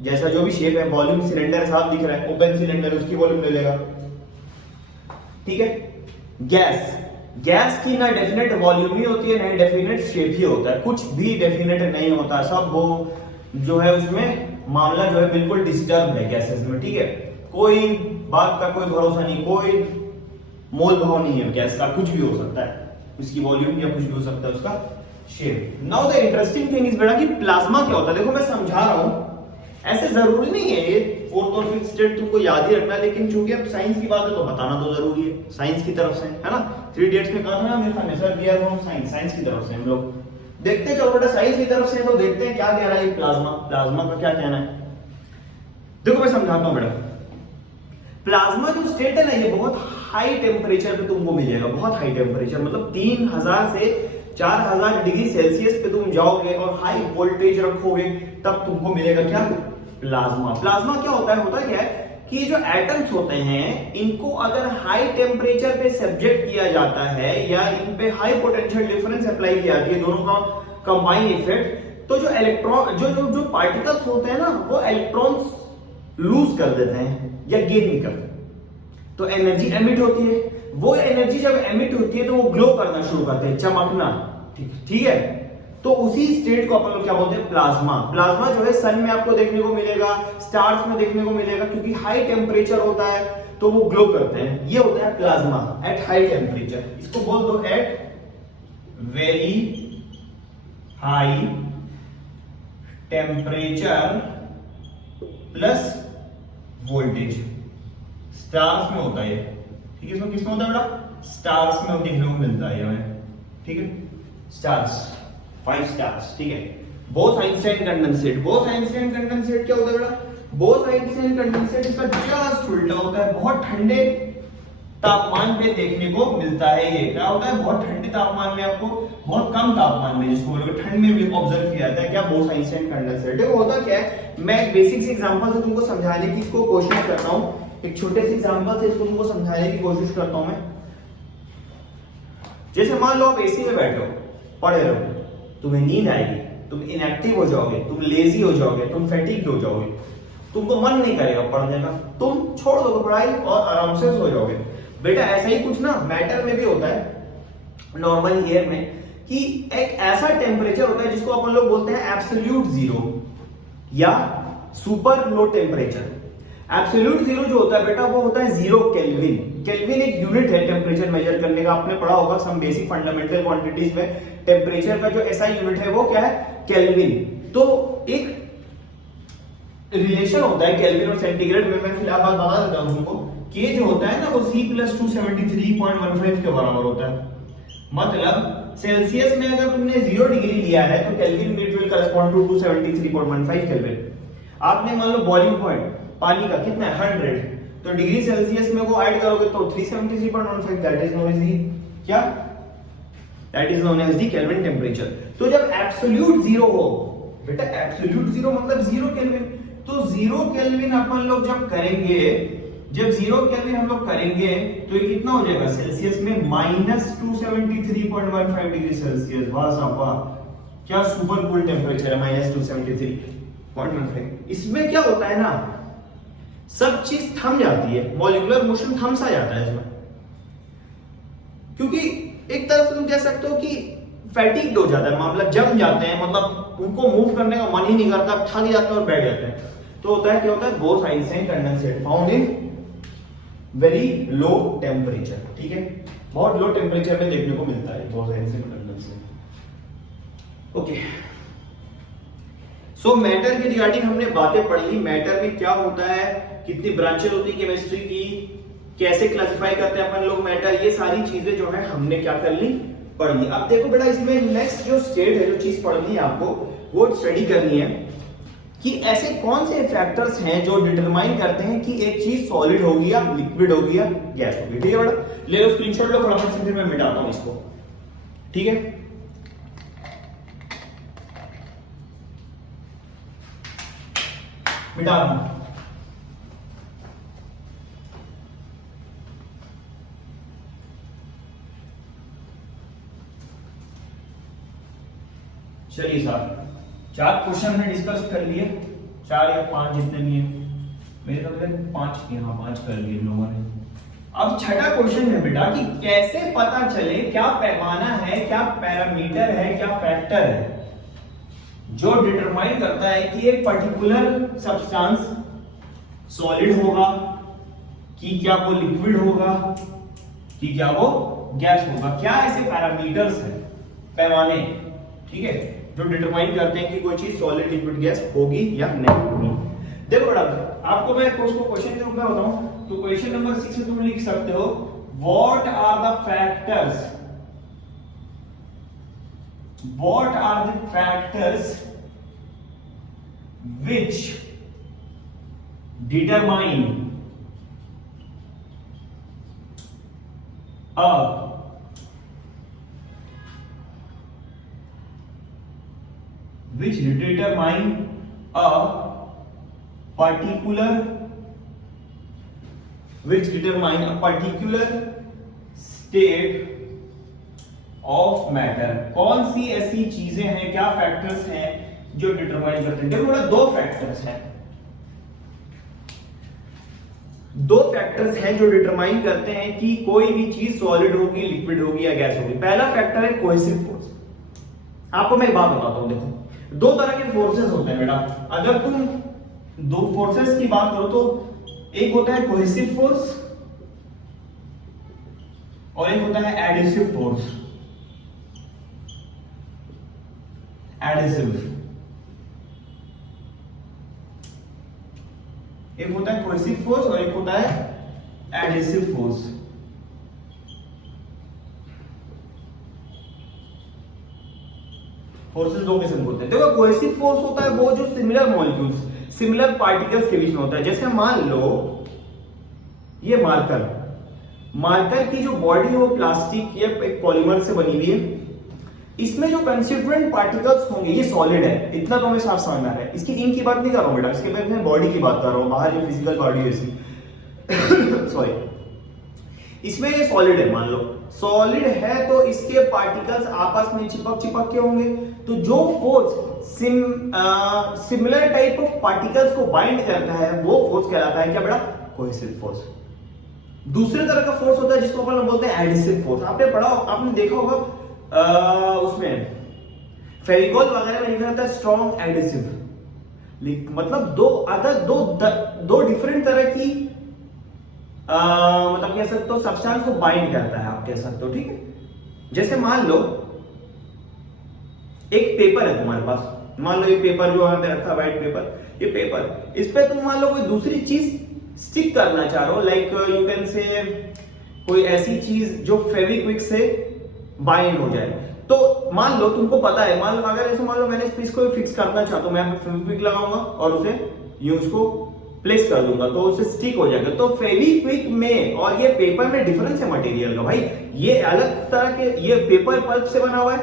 जैसा जो भी शेप है, वॉल्यूम सिलेंडर साफ दिख रहा है, ओपन सिलेंडर, उसकी वॉल्यूम ले लेगा। ठीक है, गैस की ना डेफिनेट वॉल्यूम ही होती है, ना डेफिनेट शेप ही होता है, कुछ भी डेफिनेट नहीं होता, सब वो जो है उसमें मामला जो है बिल्कुल डिस्टर्ब है गैसेस में। ठीक है, कोई बात का कोई भरोसा नहीं, कोई मोल भाव नहीं है गैस का, कुछ भी हो सकता है उसकी वॉल्यूम, या कुछ भी हो सकता है उसका shape. Now the interesting thing is बेटा कि प्लाज्मा क्या होता है। देखो मैं समझा रहा हूं, ऐसे जरूरी नहीं है ये फोर्थ और फिफ्थ स्टेट तुमको याद ही रखना है, लेकिन चूंकि अब साइंस की बात है तो बताना तो जरूरी है, साइंस की तरफ से, है ना। 3 इडियट्स में कहा था ना मेरे खाने sir, we are from science की तरफ से हम लोग देखते। चलो बेटा साइंस की तरफ से तो देखते हैं क्या कह रहा है प्लाज्मा का क्या कहना है। देखो मैं समझाता हूं बेटा, प्लाज्मा जो स्टेट है ना, ये बहुत हाई टेम्परेचर पे तुमको मिलेगा, बहुत हाई टेम्परेचर, मतलब 3000 से 4000 डिग्री सेल्सियस पे तुम जाओगे और हाई वोल्टेज रखोगे तब तुमको मिलेगा क्या, प्लाज्मा। प्लाज्मा क्या होता है क्या है कि जो एटम्स होते हैं इनको अगर हाई टेम्परेचर पे सब्जेक्ट किया जाता है या इन पे हाई पोटेंशियल डिफरेंस अप्लाई की जाती है, दोनों का कंबाइन इफेक्ट, तो जो इलेक्ट्रॉन जो पार्टिकल्स होते हैं ना, वो इलेक्ट्रॉन्स लूज कर देते हैं या गेन नहीं करते, तो एनर्जी एमिट होती है। वो एनर्जी जब एमिट होती है तो वो ग्लो करना शुरू करते हैं, चमकना। ठीक है, तो उसी स्टेट को अपन लोग क्या बोलते हैं, प्लाज्मा। प्लाज्मा जो है सन में आपको देखने को मिलेगा, स्टार्स में देखने को मिलेगा, क्योंकि हाई टेम्परेचर होता है तो वो ग्लो करते हैं। ये होता है प्लाज्मा एट हाई टेम्परेचर। इसको बोल दो at very high temperature plus voltage. Stars में होता है, ठीक है, इसमें किसमें होता है बेटा, स्टार्स में देखने को मिलता है हमें। ठीक है, स्टार्स, 5 स्टार्स। ठीक है, बोस-आइंस्टाइन कंडेंसेट। बोस-आइंस्टाइन कंडेंसेट क्या होता है बेटा, बोस-आइंस्टाइन कंडेंसेट इसका जस्ट उल्टा होता है, बहुत ठंडे तापमान पे देखने को मिलता है। ये क्या होता है, बहुत ठंडे तापमान में, आपको बहुत कम तापमान में, जिसको बोलोगे ठंड में भी ऑब्जर्व किया जाता है, क्या, बोस-आइंस्टाइन कंडेंसेट। देखो होता क्या है, मैं एक बेसिक एग्जांपल से तुमको समझाने की इसको कोशिश करता हूं, एक छोटे से एग्जांपल से इसको तुमको समझाने की कोशिश करता हूं मैं। जैसे मान लो आप एसी में बैठे हो, पढ़ रहे हो, तुम्हें नींद आएगी, तुम इनएक्टिव हो जाओगे, तुम लेजी हो जाओगे, तुम फैटिग्ड हो जाओगे, तुमको मन नहीं करेगा पढ़ने का, तुम छोड़ दोगे पढ़ाई और आराम से सो जाओगे। बेटा ऐसा ही कुछ ना मैटर में भी होता है, नॉर्मल एयर में, कि एक ऐसा टेम्परेचर होता है जिसको अपन लोग बोलते हैं एब्सोल्यूट जीरो या super low temperature. Absolute zero जो होता है बेटा वो होता है 0 केल्विन। केल्विन एक यूनिट है टेम्परेचर मेजर करने का, आपने पढ़ा होगा सम बेसिक फंडामेंटल क्वांटिटीज में, टेम्परेचर का जो ऐसा यूनिट है वो क्या है, केल्विन। तो एक रिलेशन होता है केल्विन और सेंटीग्रेड में, मैं फिलहाल बात बता देता हूं तुमको। K जो होता है ना वो C + 273.15 के बराबर होता है। मतलब सेल्सियस में अगर तुमने 0 डिग्री लिया है तो kelvin it will correspond to 273.15 kelvin. आपने मान लो बॉइलिंग पॉइंट पानी का कितना है 100, तो डिग्री सेल्सियस में वो ऐड करोगे तो 373.15, that is known as the क्या, that is known as the kelvin temperature. तो जब एब्सोल्यूट जीरो हो बेटा, एब्सोल्यूट जीरो मतलब 0 केल्विन, तो 0 केल्विन अपन लोग जब करेंगे, जब 0 केल्विन हम लोग करेंगे तो ये कितना हो जाएगा सेल्सियस में, -273.15 डिग्री सेल्सियस। वाह साहब वाह, क्या सुपर कूल टेम्परेचर है, -273.15। इसमें क्या होता है ना, सब चीज थम जाती है, मॉलिक्यूलर मोशन थम सा जाता है इसमें, क्योंकि एक तरफ तुम कह सकते हो कि फैटिग्ड हो जाता है मामला, जम जाते हैं, मतलब उनको मूव करने का मन ही नहीं करता, थक जाते हैं और बैठ जाते हैं। तो होता है क्या होता है, Bose Einstein condensate found in very low temperature. ठीक है, बहुत लो टेम्परेचर में देखने को मिलता है बहुत सारे सेमीकंडक्टर्स में। ओके, सो मैटर की रिगार्डिंग हमने बातें पढ़ ली। मैटर में क्या होता है, कितनी ब्रांचेस होती है केमिस्ट्री की, कैसे क्लासिफाई करते हैं अपन लोग मैटर, ये सारी चीजें जो है हमने क्या कर ली, पढ़ ली। अब देखो बेटा, इसमें नेक्स्ट जो स्टेट है, जो चीज पढ़नी है आपको, वो स्टडी करनी है कि ऐसे कौन से फैक्टर्स हैं जो डिटरमाइन करते हैं कि एक चीज सॉलिड होगी या लिक्विड होगी या गैस होगी। ठीक है बेटा, ले लो स्क्रीनशॉट लो फटाफट से, फिर मैं मिटाता हूं इसको। ठीक है, मिटा दूं। चलिए साहब, 4 क्वेश्चन हमने डिस्कस कर लिए, 4 या 5 जितने भी हैं, मेरे ख्याल में 5 किए, हाँ 5 कर लिए लोगों ने। अब छठा क्वेश्चन है बेटा कि कैसे पता चले क्या पैमाना है, क्या पैरामीटर है, क्या फैक्टर है जो डिटरमाइन करता है कि एक पर्टिकुलर सब्सटेंस सॉलिड होगा कि क्या वो लिक्विड होगा कि क्या वो गैस होगा। क्या ऐसे पैरामीटर्स हैं, पैमाने, ठीक है, जो डिटरमाइन करते हैं कि कोई चीज सॉलिड लिक्विड गैस होगी या नहीं होगी। देखो बेटा, आपको मैं उसको क्वेश्चन के रूप में बताऊं तो क्वेश्चन नंबर 6 में तुम लिख सकते हो, what are the factors, what are the factors which determine a which determine a particular which determine a particular state of matter। कौन सी ऐसी चीजें हैं, क्या फैक्टर्स हैं जो डिटरमाइन करते हैं। देखो बेटा, 2 फैक्टर्स हैं, 2 फैक्टर्स हैं जो डिटरमाइन करते हैं कि कोई भी चीज सॉलिड होगी, लिक्विड होगी या गैस होगी। पहला फैक्टर है कोहेसिव फोर्स। आपको मैं एक बात बताता हूं, देखो 2 तरह के फोर्सेस होते हैं बेटा। अगर तुम 2 फोर्सेस की बात करो तो एक होता है कोहेसिव फोर्स और एक होता है एडिसिव फोर्स। एडिसिव, एक होता है कोहेसिव फोर्स और एक होता है एडिसिव फोर्स। फोर्सेस 2 किस्म के होते हैं। देखो, कोहेसिव फोर्स होता है वो जो सिमिलर मॉलिक्यूल्स, सिमिलर पार्टिकल्स के बीच में होता है। जैसे मान लो ये मार्कर, मार्कर की जो बॉडी है वो प्लास्टिक या एक पॉलीमर से बनी हुई है। इसमें जो कंस्टिट्यूएंट पार्टिकल्स होंगे ये सॉलिड है, इतना तो हमें साफ समझ में आ रहा है। इसकी इंक की बात नहीं कर रहा हूं बेटा, इसके बाद मैं बॉडी की बात कर रहा हूं, बाहर जो फिजिकल बॉडी है इसकी सॉरी, इसमें ये सॉलिड है। मान लो सॉलिड है तो इसके पार्टिकल्स आपस में चिपक के होंगे। तो जो force similar type of particles को बाइंड करता है वो फोर्स कहलाता है क्या बेटा, कोहेसिव फोर्स। दूसरे तरह का फोर्स होता है जिसको अपन बोलते हैं एडिसिव फोर्स। आपने पढ़ा, आपने देखा होगा उसमें फेविकॉल वगैरह में लिखा रहता है स्ट्रॉन्ग एडिसिव, मतलब दो डिफरेंट तरह की मतलब कह सकते हो सब्सटेंस को बाइंड करता है, आप कह सकते हो। ठीक है, जैसे मान लो एक पेपर है तुम्हारे पास, मान लो ये पेपर जो है रखा व्हाइट पेपर, ये पेपर, इस पे तुम मान लो कोई दूसरी चीज स्टिक करना चाह रहे हो, लाइक यू कैन से कोई ऐसी चीज जो फेविक्विक से बाइंड हो जाए। तो मान लो तुमको पता है, मान लो अगर ऐसे मान लो मैंने इस पीस को फिक्स करना चाहता हूं, मैं फेविक्विक लगाऊंगा और उसे यूं उसको प्लेस कर दूंगा तो उसे स्टिक हो जाएगा। तो फेविक्विक में और ये पेपर में डिफरेंस है मटेरियल का भाई। ये अलग तरह के, ये पेपर पल्प से बना हुआ है,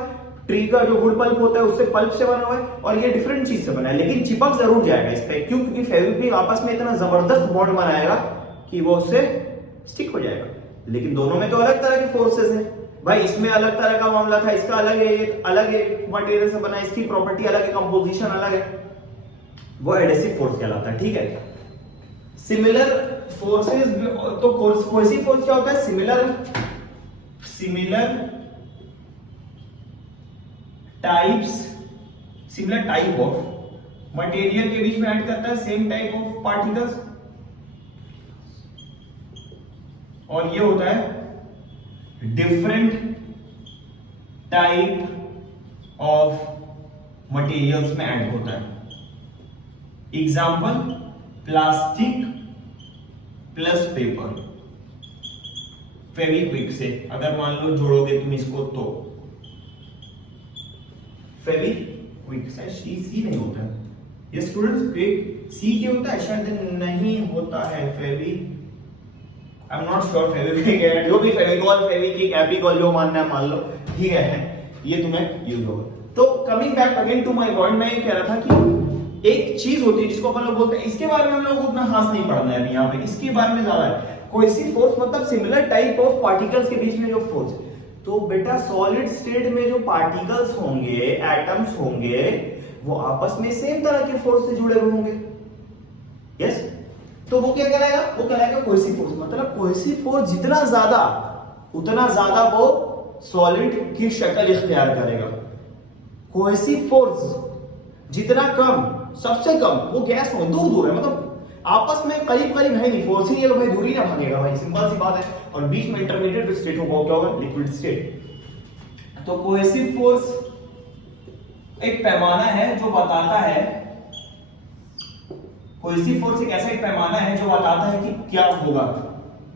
ट्री का जो वुड पल्प होता है उससे पल्प से बना हुआ है, और ये डिफरेंट चीज से बना है, लेकिन चिपक जरूर जाएगा इस पे। क्यों? क्योंकि फेविक्विक आपस में इतना जबरदस्त बॉन्ड बनाएगा कि वो उससे स्टिक हो जाएगा। लेकिन दोनों में तो अलग तरह के फोर्सेस हैं भाई। इसमें अलग तरह का मामला था, इसका अलग है, अलग मटेरियल से बना है, इसकी प्रॉपर्टी अलग है, कंपोजिशन अलग है, वो एडेसिव फोर्स कहलाता है। ठीक है, सिमिलर फोर्सेस, तो कोहेसिव फोर्स क्या होता है, सिमिलर टाइप ऑफ मटेरियल के बीच में ऐड करता है, सेम टाइप ऑफ पार्टिकल्स, और ये होता है डिफरेंट टाइप ऑफ मटेरियल्स में ऐड होता है। Example, plastic plus paper. Fevikwik से अगर मान लो जोड़ोगे तुम इसको तो फेविक्विक से सी नहीं होता है ये स्टूडेंट्स, क्विक सी के होता है शायद नहीं होता है। Fevi I am not sure, Fevikwik है जो भी, फेविकॉल, फेविक्विक, एपिकॉल जो मानना है मान लो, ठीक है, ये तुम्हें यूज होगा। तो coming back again to my point, मैं ये कह रहा था कि एक चीज होती है जिसको अपन लोग बोलते हैं, इसके बारे में हम लोग को उतना खास नहीं पढ़ना है अभी यहाँ पे, इसके बारे में ज्यादा है। कोहेसिव फोर्स मतलब सिमिलर टाइप ऑफ पार्टिकल्स के बीच में जो फोर्स। तो बेटा सॉलिड स्टेट में जो पार्टिकल्स होंगे, एटम्स होंगे, वो आपस में सेम तरह के फोर्स से जुड़े हुए होंगे। यस, तो वो क्या कहलाएगा? वो कहलाएगा कोहेसिव फोर्स। मतलब कोहेसिव फोर्स जितना ज्यादा उतना ज्यादा वो सॉलिड की शक्ल इख्तियार करेगा। कोहेसिव फोर्स जितना कम, सबसे कम, वो गैस में दूर दूर है, मतलब आपस में करीब करीब है नहीं, फोर्स ही नहीं है तो भाई दूरी ना भागेगा भाई, सिंपल सी बात है। और बीच में इंटरमीडिएट स्टेट होगा, क्या होगा? Liquid state. तो कोहेसिव फोर्स एक पैमाना है जो बताता है, कोहेसिव फोर्स एक ऐसा एक पैमाना है जो बताता है कि क्या होगा।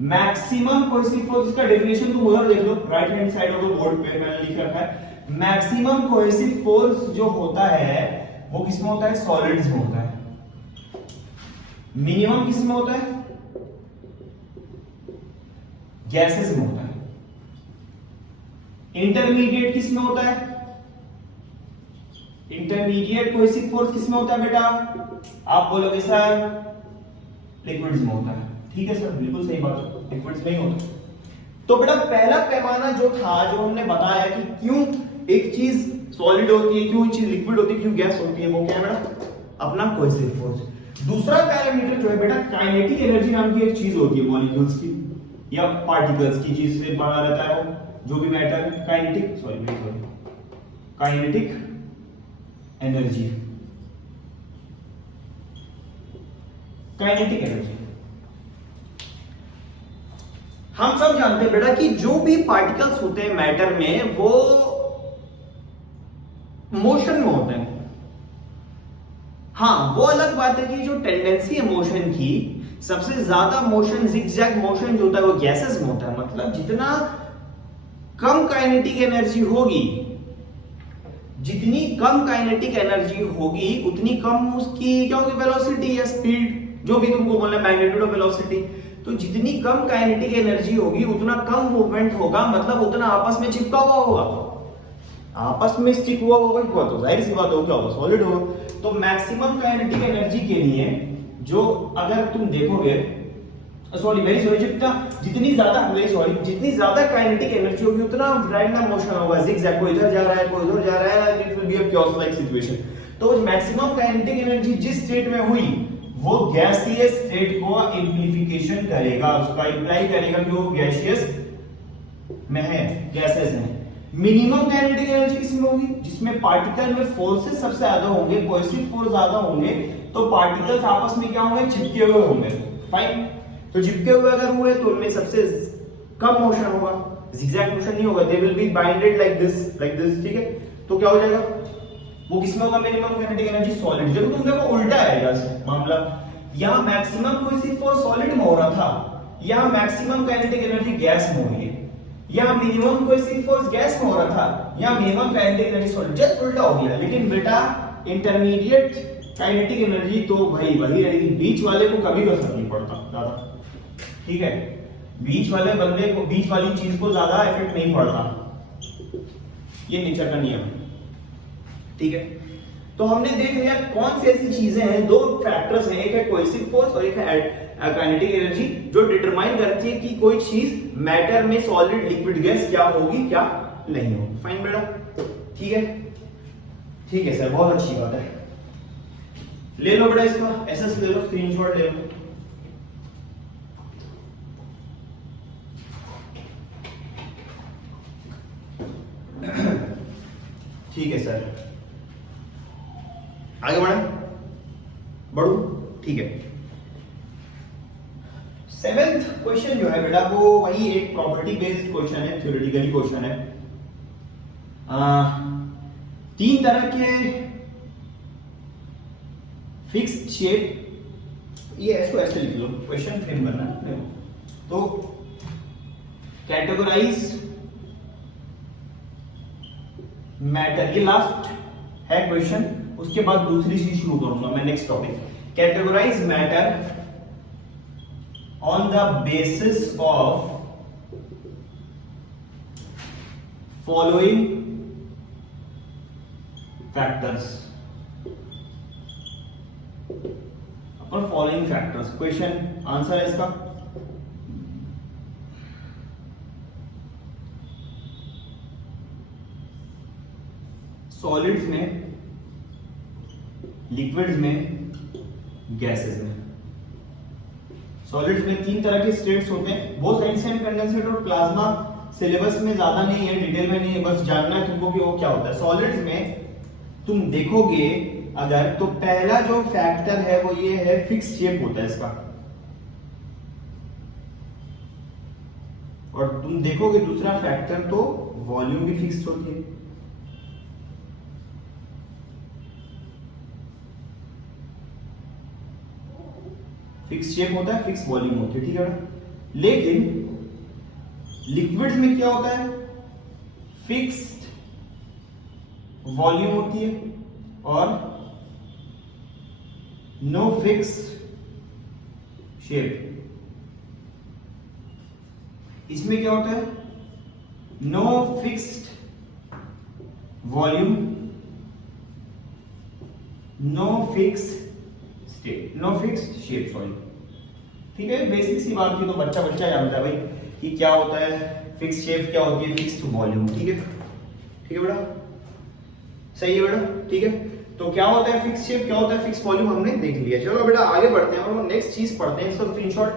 मैक्सिमम कोहेसिव फोर्स, इसका डेफिनेशन तुम उधर देख लो, right hand side of the board पे मैंने लिख रखा है। मैक्सिमम कोहेसिव फोर्स जो होता है वो किसमें होता है? सॉलिड्स में होता है। मिनिमम किसमें होता है? गैसेस में होता है। इंटरमीडिएट किसमें होता है? इंटरमीडिएट कोहेसिव फोर्स किसमें होता है बेटा? आप बोलोगे सर लिक्विड्स में होता है। ठीक है सर, बिल्कुल सही बात है, लिक्विड्स में ही होता है। तो बेटा पहला पैमाना जो था, जो हमने बताया कि क्यों एक चीज सॉलिड होती है, क्यों चीज लिक्विड होती है, क्यों गैस होती है, वो क्या है बेटा? अपना कोहेसिव फोर्स। दूसरा पैरामीटर जो है बेटा, काइनेटिक एनर्जी नाम की एक चीज होती है मॉलिक्यूल्स की या पार्टिकल्स की, जिससे बना रहता है वो जो भी मैटर है, काइनेटिक एनर्जी। काइनेटिक एनर्जी हम सब जानते हैं बेटा कि जो भी पार्टिकल्स होते हैं मैटर में, वो मोशन में होते हैं। हाँ, वो अलग बात है कि जो टेंडेंसी है मोशन की, सबसे ज्यादा मोशन, जिगजैग मोशन जो होता है वो गैसेस में होता है। मतलब जितना कम काइनेटिक एनर्जी होगी, जितनी कम काइनेटिक एनर्जी होगी उतनी कम उसकी क्या होगी? वेलोसिटी या स्पीड, जो भी तुमको बोलना है, मैग्नीट्यूड ऑफ वेलोसिटी। तो जितनी कम काइनेटिक एनर्जी होगी उतना कम मूवमेंट होगा, मतलब उतना आपस में चिपका हुआ होगा। आपस में स्टिक हुआ होगा तो जाहिर सी बात होगी क्या होगा? सॉलिड होगा। तो मैक्सिमम काइनेटिक एनर्जी के लिए जो अगर तुम देखोगे, जितनी ज्यादा काइनेटिक एनर्जी होगी उतना रैंडम मोशन होगा, जिगजैग, कोई इधर जा रहा है, कोई उधर जा रहा है, it will be a chaos like situation. तो मैक्सिमम काइनेटिक एनर्जी जिस स्टेट में हुई वो गैसियस स्टेट को एम्प्लीफिकेशन करेगा, उसका इंप्लाई करेगा कि वो गैसियस में है, गैसेस हैं। मिनिमम काइनेटिक एनर्जी किसमें होगी? जिसमें पार्टिकल में फोर्सेस सबसे ज्यादा होंगे, कोहेसिव फोर्स ज्यादा होंगे, तो पार्टिकल्स आपस में क्या होंगे? चिपके हुए होंगे। फाइन, तो चिपके हुए अगर हुए तो उनमें सबसे कम मोशन होगा, जिगजैग मोशन नहीं होगा, they will be binded like this, ठीक है। तो क्या हो जाएगा? वो किसमें होगा? Minimum kinetic energy solid. जब तुम देखो उल्टा आएगा मामला, यहां मैक्सिमम कोहेसिव फोर्स सॉलिड में हो रहा था, यहां मैक्सिमम काइनेटिक एनर्जी गैस में हो रही है। यहां मिनिमम कोहेसिव फोर्स गैस में हो रहा था, यहां minimum kinetic energy solid, just उल्टा हो गया। लेकिन बेटा इंटरमीडिएट काइनेटिक एनर्जी तो भाई वही रहेगी, बीच वाले को कभी असर नहीं पड़ता ज्यादा, ठीक है। बीच वाले बंदे को, बीच वाली चीज को ज्यादा इफेक्ट नहीं पड़ता, ये नेचर का नियम, ठीक है। तो हमने देख लिया कौन सी ऐसी चीजें हैं, दो फैक्टर्स हैं, एक है कोहेसिव फोर्स और एक है काइनेटिक एनर्जी, जो डिटरमाइन करती है कि कोई चीज मैटर में सॉलिड, लिक्विड, गैस क्या होगी, क्या नहीं होगी। फाइन बेटा, ठीक है, ठीक है सर, बहुत अच्छी बात है। ले लो बेटा इसका एसएस ले लो, स्क्रीनशॉट ले लो। ठीक है सर, आगे बढ़ू, ठीक है। 7th क्वेश्चन जो है बेटा वो वही एक प्रॉपर्टी बेस्ड क्वेश्चन है, थ्योरेटिकली क्वेश्चन है। तीन तरह के फिक्स्ड शेप, ये ऐसे ऐसे लिख लो, क्वेश्चन फ्रेम करना है। तो कैटेगराइज मैटर, ये लास्ट है क्वेश्चन, उसके बाद दूसरी चीज शुरू करूंगा मैं, next topic. Categorise matter on the basis of following factors, अपन फॉलोइंग फैक्टर्स, क्वेश्चन आंसर है इसका सॉलिड्स में, लिक्विड्स में, गैसेस में। सॉलिड्स में तीन तरह के स्टेट्स होते हैं, वो सेंसेंट, कंडेंसेट और प्लाज्मा। सिलेबस में ज्यादा नहीं है, डिटेल में नहीं है, बस जानना है तुमको कि वो क्या होता है। सॉलिड्स में तुम देखोगे अगर, तो पहला जो फैक्टर है वो ये है, फिक्स शेप होता है इसका। और तुम देखोगे दूसरा फैक्टर तो वॉल्यूम भी फिक्स होती है। फिक्स शेप होता है, फिक्स वॉल्यूम होती है, ठीक है ना। लेकिन लिक्विड्स में क्या होता है, फिक्स्ड वॉल्यूम होती है और नो फिक्स्ड शेप। इसमें क्या होता है, no fixed volume, no fixed state, no fixed shape, sorry, ठीक है। बेसिक सी बात थी, तो बच्चा जानता है भाई कि क्या होता है, फिक्स शेप क्या होती है, फिक्स्ड वॉल्यूम, ठीक है। ठीक है बेटा, सही है बेटा, ठीक है। तो क्या होता है फिक्स शेप, क्या होता है फिक्स वॉल्यूम, हमने देख लिया। चलो बेटा आगे बढ़ते हैं और नेक्स्ट चीज पढ़ते हैं। इसका स्क्रीनशॉट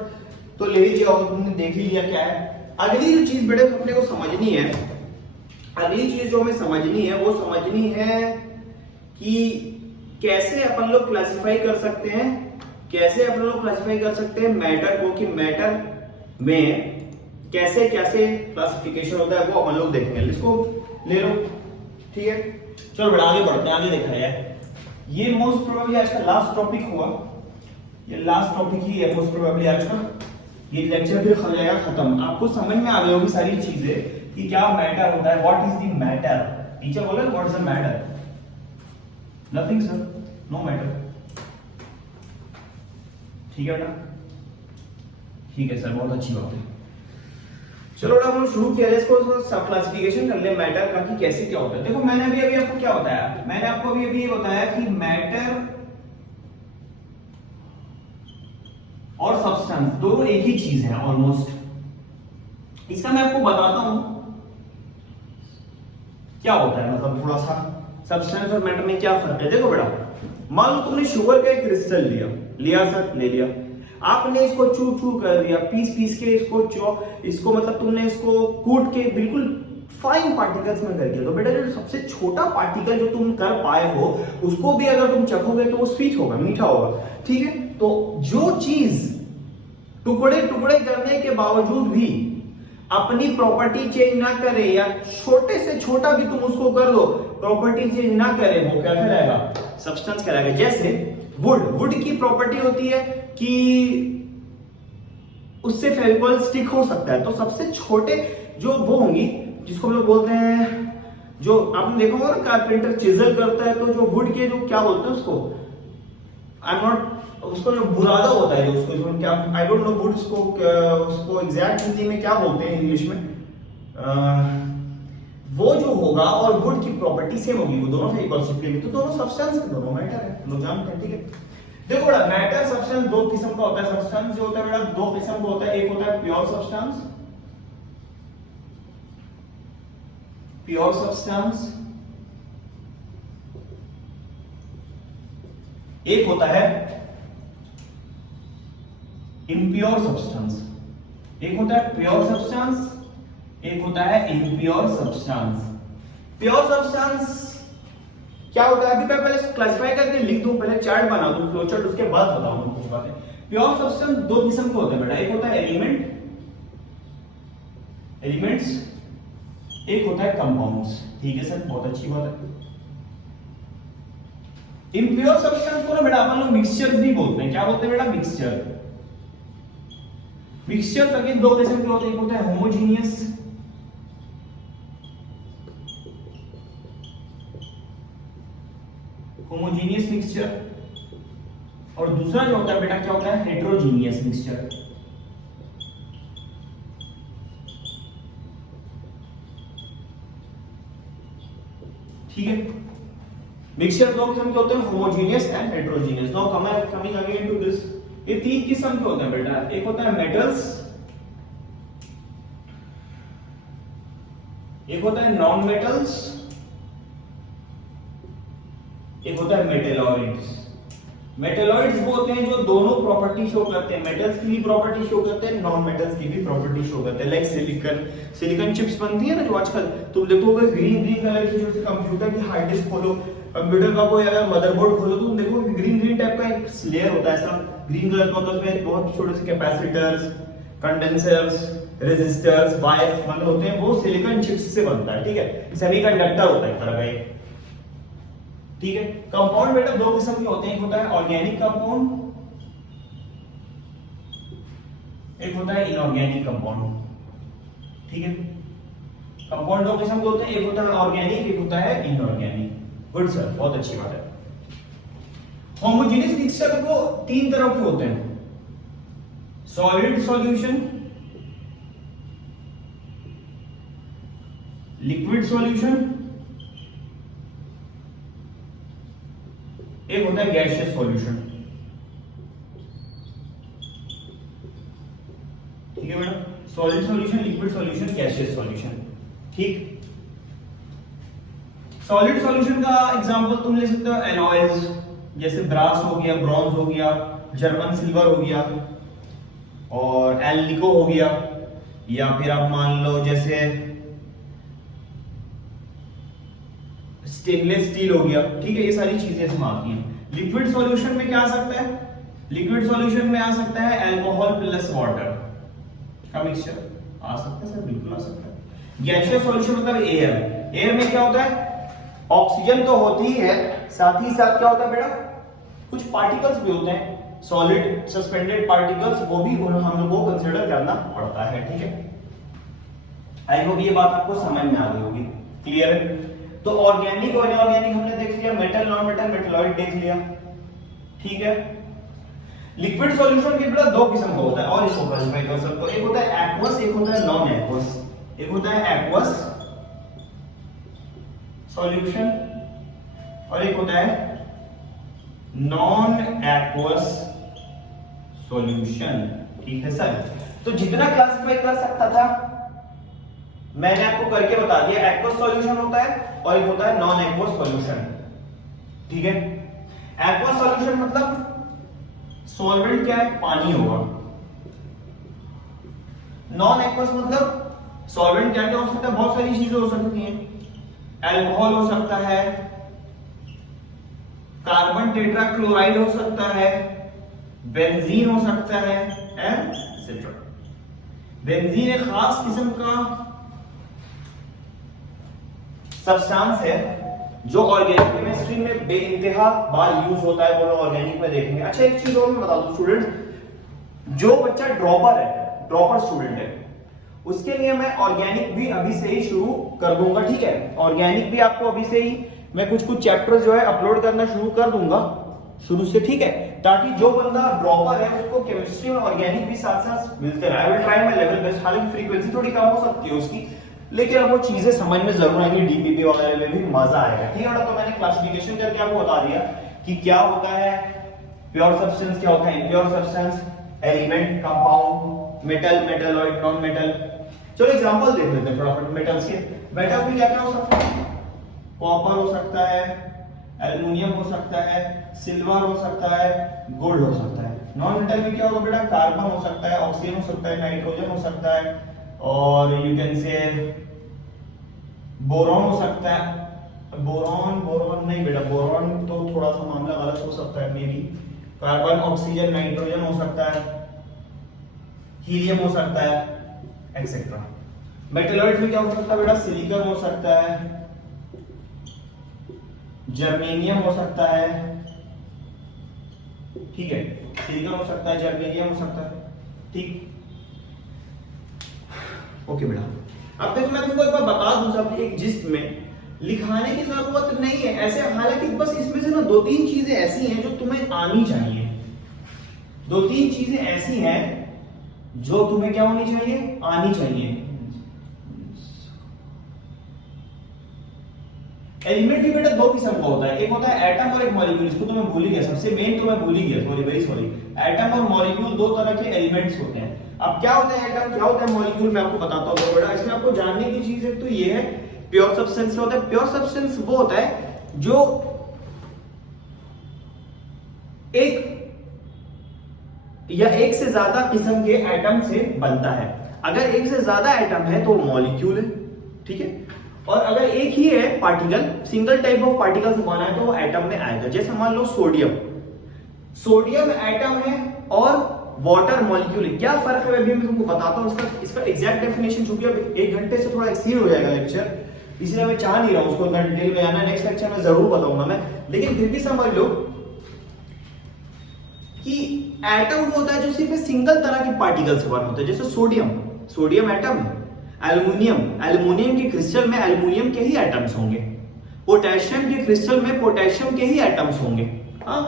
तो ले ही लिया होगा तुमने, देख ही लिया क्या है। अगली जो चीज बेटा अपने को समझनी है, अगली चीज जो हमें समझनी है वो समझनी है कि कैसे अपन लोग क्लासिफाई कर सकते हैं, कैसे अपन लोग क्लासिफाई कर सकते हैं मैटर को, कि मैटर में कैसे कैसे क्लासिफिकेशन होता है वो अपन लोग देखेंगे। इसको ले लो, ठीक है। चलो बड़ा आगे बढ़ते हैं, आगे देखा है। ये मोस्ट प्रोबेबली आज का लास्ट टॉपिक हुआ, ये लास्ट टॉपिक ही है मोस्ट प्रोबेबली आज का। ये लेक्चर फिर हो जाएगा खत्म, आपको समझ में आ गई होगी सारी चीजें कि क्या मैटर होता है, what is the matter. Teacher बोले what is the matter, nothing sir, no matter, ठीक है ना, ठीक है सर, बहुत अच्छी बात है। चलो बेटा हम शुरू किया है, इसको सब क्लासिफिकेशन कर ले मैटर का कि कैसे क्या होता है। देखो मैंने अभी आपको क्या बताया, मैंने आपको अभी ये बताया कि मैटर और सब्सटेंस दोनों एक ही चीज है ऑलमोस्ट। इसका मैं आपको बताता हूं क्या होता है, मतलब थोड़ा सा सब्सटेंस और मैटर में क्या फर्क है। देखो बेटा, मान लो तुमने शुगर का एक क्रिस्टल लिया सर, ले लिया, आपने इसको चूर चूर कर दिया, पीस के इसको मतलब तुमने इसको कूट के बिल्कुल फाइन पार्टिकल्स में कर दिया। तो बेटा जो सबसे छोटा पार्टिकल जो तुम कर पाए हो उसको भी अगर तुम चखोगे तो वो स्वीट होगा, मीठा होगा, ठीक है। तो जो चीज टुकड़े टुकड़े करने के बावजूद भी अपनी प्रॉपर्टी चेंज ना करे, या छोटे से छोटा भी तुम उसको कर दो प्रॉपर्टी चेंज ना करे, वो क्या कहलाएगा, सब्सटेंस कहलाएगा। जैसे वुड की प्रॉपर्टी होती है कि उससे फेविकॉल स्टिक हो सकता है। तो सबसे छोटे जो वो होंगी, जिसको हम लोग बोलते हैं, जो आपने देखा होगा ना कारपेंटर चिजल करता है, तो जो वुड के जो क्या बोलते हैं उसको, आई एम नॉट, उसको जो बुरादा होता है जो उसको क्या, आई डोंट नो वुड उसको एग्जैक्ट हिंदी में क्या बोलते हैं इंग्लिश में, वो जो होगा और वुड की प्रॉपर्टी सेम होगी, वो दोनों फेविकॉल स्टिक के, तो दोनों सब्सटेंस है, दोनों मैटर है, लोग जानते हैं, ठीक है। देखो बेटा मैटर सब्सटेंस दो किस्म का होता है, सब्सटेंस जो होता है बेटा दो किस्म का होता है, एक होता है प्योर सब्सटेंस, प्योर सब्सटेंस, एक होता है इम्प्योर सब्सटेंस। एक होता है प्योर सब्सटेंस, एक होता है इम्प्योर सब्सटेंस। प्योर सब्सटेंस क्या होता है, अभी मैं पहले क्लासिफाई करके लिख दूं, पहले चार्ट बना दूं, फ्लो चार्ट, उसके बाद बताऊं कुछ बातें। प्योर सब्सटेंस दो किस्म के होते हैं बेटा, एक होता है एलिमेंट एलिमेंट्स, एक होता है कंपाउंड्स। ठीक है सर, बहुत अच्छी बात है। इम्प्योर सब्सटेंस को ना बेटा अपन लोग मिक्सचर्स भी बोलते हैं। क्या बोलते हैं बेटा? मिक्सचर। मिक्सचर्स अगेन दो किस्म के होते हैं, एक होता है होमोजीनियस, होमोजीनियस मिक्सचर, और दूसरा जो होता है बेटा क्या होता है? Heterogeneous mixture. ठीक है, मिक्सचर दो किस्म के होते हैं, homogeneous and heterogeneous. Now coming again to this, ये तीन किस्म के होते हैं बेटा। एक होता है मेटल्स, एक होता है नॉन मेटल्स, एक होता है मेटेलॉइड्स। मेटेलॉइड्स वो होते हैं जो दोनों प्रॉपर्टी शो करते हैं, मेटल्स की भी प्रॉपर्टी शो करते हैं, नॉन मेटल्स की भी प्रॉपर्टी शो करते हैं। लाइक सिलिकॉन चिप्स बनती है ना जो आजकल तुम देखोगे ग्रीन कलर की, जो कंप्यूटर की हार्ड डिस्क खोलो, कंप्यूटर का कोई अगर मदरबोर्ड खोलो तो तुम देखोगे ग्रीन टाइप का एक लेयर होता है, ऐसा ग्रीन कलर का होता है, उसमें बहुत छोटे से कैपेसिटर्स, कंडेंसर्स, रेजिस्टर्स, वायर्स मतलब होते हैं, वो सिलिकॉन चिप्स से बनता है। ठीक है, सेमीकंडक्टर होता है एक तरह का ये। ठीक है, कंपाउंड बेटा दो किस्म के होते हैं, एक होता है ऑर्गेनिक कंपाउंड, एक होता है इनऑर्गेनिक कंपाउंड। ठीक है, कंपाउंड दो किस्म के होते हैं, एक होता है ऑर्गेनिक, एक होता है इनऑर्गेनिक। गुड सर, बहुत अच्छी बात है। होमोजेनियस मिक्सचर को तीन तरह के होते हैं, सॉलिड सॉल्यूशन, लिक्विड सॉल्यूशन, एक होता है गैसियस सॉल्यूशन। ठीक है बेटा, solid solution, liquid solution, gaseous solution. ठीक, सॉलिड सॉल्यूशन का एग्जांपल तुम ले सकते हो एलॉयज, जैसे ब्रास हो गया, ब्रॉन्ज हो गया, जर्मन सिल्वर हो गया, और एल्निको हो गया, या फिर आप मान लो जैसे स्टेनलेस स्टील हो गया। ठीक है, ये सारी चीजें इसमें आती हैं। लिक्विड सॉल्यूशन में क्या आ सकता है? लिक्विड सॉल्यूशन में आ सकता है अल्कोहल प्लस वाटर का मिक्सचर, आ सकता है सर, बिल्कुल आ सकता है। गैसियस सॉल्यूशन मतलब एयर। एयर में क्या होता है? ऑक्सीजन तो होती ही है, साथ ही साथ क्या होता है बेटा? कुछ पार्टिकल्स भी होते हैं, सॉलिड सस्पेंडेड पार्टिकल्स, वो भी हम लोग को कंसीडर करना पड़ता है। ठीक है, आई होप ये बात आपको समझ में आ गई होगी। क्लियर है? तो ऑर्गेनिक और इनऑर्गेनिक हमने देख लिया, मेटल नॉन मेटल मेटलॉइड देख लिया। ठीक है, लिक्विड सॉल्यूशन के बेटा दो किस्म का होता है, और इसको क्लासिफाई कर सकते हो, एक होता है एक्वस, एक होता है नॉन एक्वस। एक होता है एक्वस सॉल्यूशन और एक होता है नॉन एक्वस सॉल्यूशन। ठीक है सर, तो जितना क्लासिफाई कर सकता था मैंने आपको करके बता दिया। एक्वस सॉल्यूशन होता है और एक होता है नॉन एक्वस सॉल्यूशन। ठीक है, एक्वस सॉल्यूशन मतलब सॉल्वेंट क्या है? पानी होगा। नॉन एक्वस मतलब सॉल्वेंट क्या क्या हो सकता है? बहुत सारी चीजें हो सकती हैं, अल्कोहल हो सकता है, कार्बन टेट्राक्लोराइड हो सकता है, बेंजीन हो सकता है, एटसेट्रा। बेंजीन एक खास किस्म का सब्सटेंस है जो ऑर्गेनिक केमिस्ट्री में बेइंतहा बार यूज होता है, वो लोग ऑर्गेनिक में देखेंगे। अच्छा, एक चीज और मैं बता दूं स्टूडेंट्स, जो बच्चा ड्रॉपर है, ड्रॉपर स्टूडेंट है, उसके लिए मैं ऑर्गेनिक भी अभी से ही शुरू कर दूंगा। ठीक है, ऑर्गेनिक भी आपको अभी से ही मैं कुछ कुछ चैप्टर्स जो है अपलोड करना शुरू कर दूंगा शुरू से। ठीक है, ताकि जो बंदा ड्रॉपर है उसको केमिस्ट्री में ऑर्गेनिक भी साथ साथ मिलते रहे। I will try my level best. हालांकि फ्रीक्वेंसी थोड़ी कम हो सकती है उसकी, लेकिन आपको चीजें समझ में जरूर आएंगी, डीपीपी वगैरह में भी मजा आएगा। ठीक है, तो मैंने क्लासिफिकेशन करके आपको बता दिया कि क्या होता है प्योर सब्सटेंस, क्या होता है impure substance, element, compound, metal, metalloid, non metal. चलो एग्जांपल देख लेते हैं फटाफट मेटल्स के। मेटल्स में क्या क्या हो सकता है? कॉपर हो सकता है, एल्युमिनियम हो सकता है, सिल्वर हो सकता है, गोल्ड हो सकता है। नॉन मेटल में क्या होगा बेटा? कार्बन हो सकता है, ऑक्सीजन हो सकता है, नाइट्रोजन हो सकता है, और यू कैन से बोरॉन हो सकता है। बोरॉन नहीं बेटा, बोरॉन तो थोड़ा सा मामला गलत हो सकता है, may be. Carbon, oxygen, nitrogen हो सकता है, हीलियम हो सकता है, एक्सेट्रा। मेटलॉइड में क्या हो सकता है बेटा? सिलिकॉन हो सकता है, जर्मेनियम हो सकता है, ठीक है, सिलिकॉन हो सकता है, जर्मेनियम हो सकता है, ठीक। ओके बेटा, अब देखो मैं तुमको एक बार बता दूं सब एक जिस्ट में, लिखाने की जरूरत नहीं है ऐसे, हालांकि बस इसमें से ना दो तीन चीजें ऐसी हैं जो तुम्हें आनी चाहिए, दो तीन चीजें ऐसी हैं जो तुम्हें क्या होनी चाहिए? आनी चाहिए। एलिमेंट भी बेटा दो किस्म का होता है, एक होता है एटम और एक मॉलिक्यूल। इसको तो मैं भूल ही गया, सबसे मेन तो मैं भूल ही गया, सॉरी वेरी सॉरी। एटम और मॉलिक्यूल दो तरह के एलिमेंट्स होते हैं। अब क्या होता है एटम, क्या होता है मॉलिक्यूल, मैं आपको बताता हूँ बेटा। इसमें आपको जानने की चीज एक तो ये है, प्योर सब्सटेंस क्या होता है? प्योर सब्सटेंस वो होता है जो एक या एक से ज्यादा किस्म के एटम से बनता है। अगर एक से ज्यादा एटम है तो मॉलिक्यूल है, ठीक है। और अगर एक ही है particle, single type of particle से बना है तो वो एटम में आएगा। जैसे मान लो सोडियम, सोडियम एटम है और वाटर मॉलिक्यूल है। क्या फर्क है अभी मैं तुमको बताता हूं इसका एग्जैक्ट डेफिनेशन, चूंकि अब 1 घंटे से थोड़ा एक्सीड हो जाएगा लेक्चर, इसलिए मैं चाह नहीं रहा हूं उसको इतना डिटेल में आना। नेक्स्ट लेक्चर में जरूर बताऊंगा मैं, लेकिन फिर भी समझ लो कि एटम होता है जो सिर्फ सिंगल तरह के पार्टिकल से बना होता है। जैसे सोडियम, सोडियम एटम है। एल्युमिनियम, एल्युमिनियम के क्रिस्टल में एल्युमिनियम के ही एटम्स होंगे। पोटेशियम के क्रिस्टल में पोटेशियम के ही एटम्स होंगे। हाँ,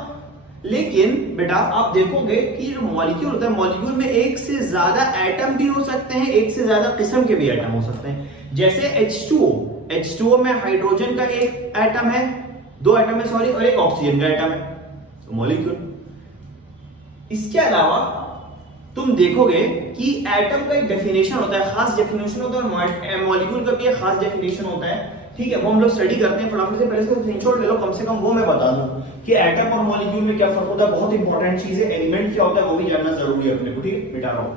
लेकिन बेटा आप देखोगे कि जो मॉलिक्यूल होता है, मॉलिक्यूल में एक से ज्यादा एटम भी हो सकते हैं, एक से ज्यादा किस्म के भी एटम हो सकते हैं। जैसे H2O, H2O में हाइड्रोजन का एक एटम है, दो एटम है सॉरी, और एक ऑक्सीजन का एटम है, तो मॉलिक्यूल। इसके अलावा तुम देखोगे कि एटम का एक डेफिनेशन होता है, खास डेफिनेशन होता है, और मॉलिक्यूल का भी एक खास डेफिनेशन होता है, ठीक है। वो हम लोग स्टडी करते हैं फटाफट से, पहले से स्क्रीनशॉट ले लो, कम से कम वो मैं बता दूं कि एटम और मॉलिक्यूल में क्या फर्क होता है। बहुत इंपॉर्टेंट चीज है, एलिमेंट क्या होता है वो भी जानना जरूरी है अपने को, ठीक है। मिटा रहा हूं,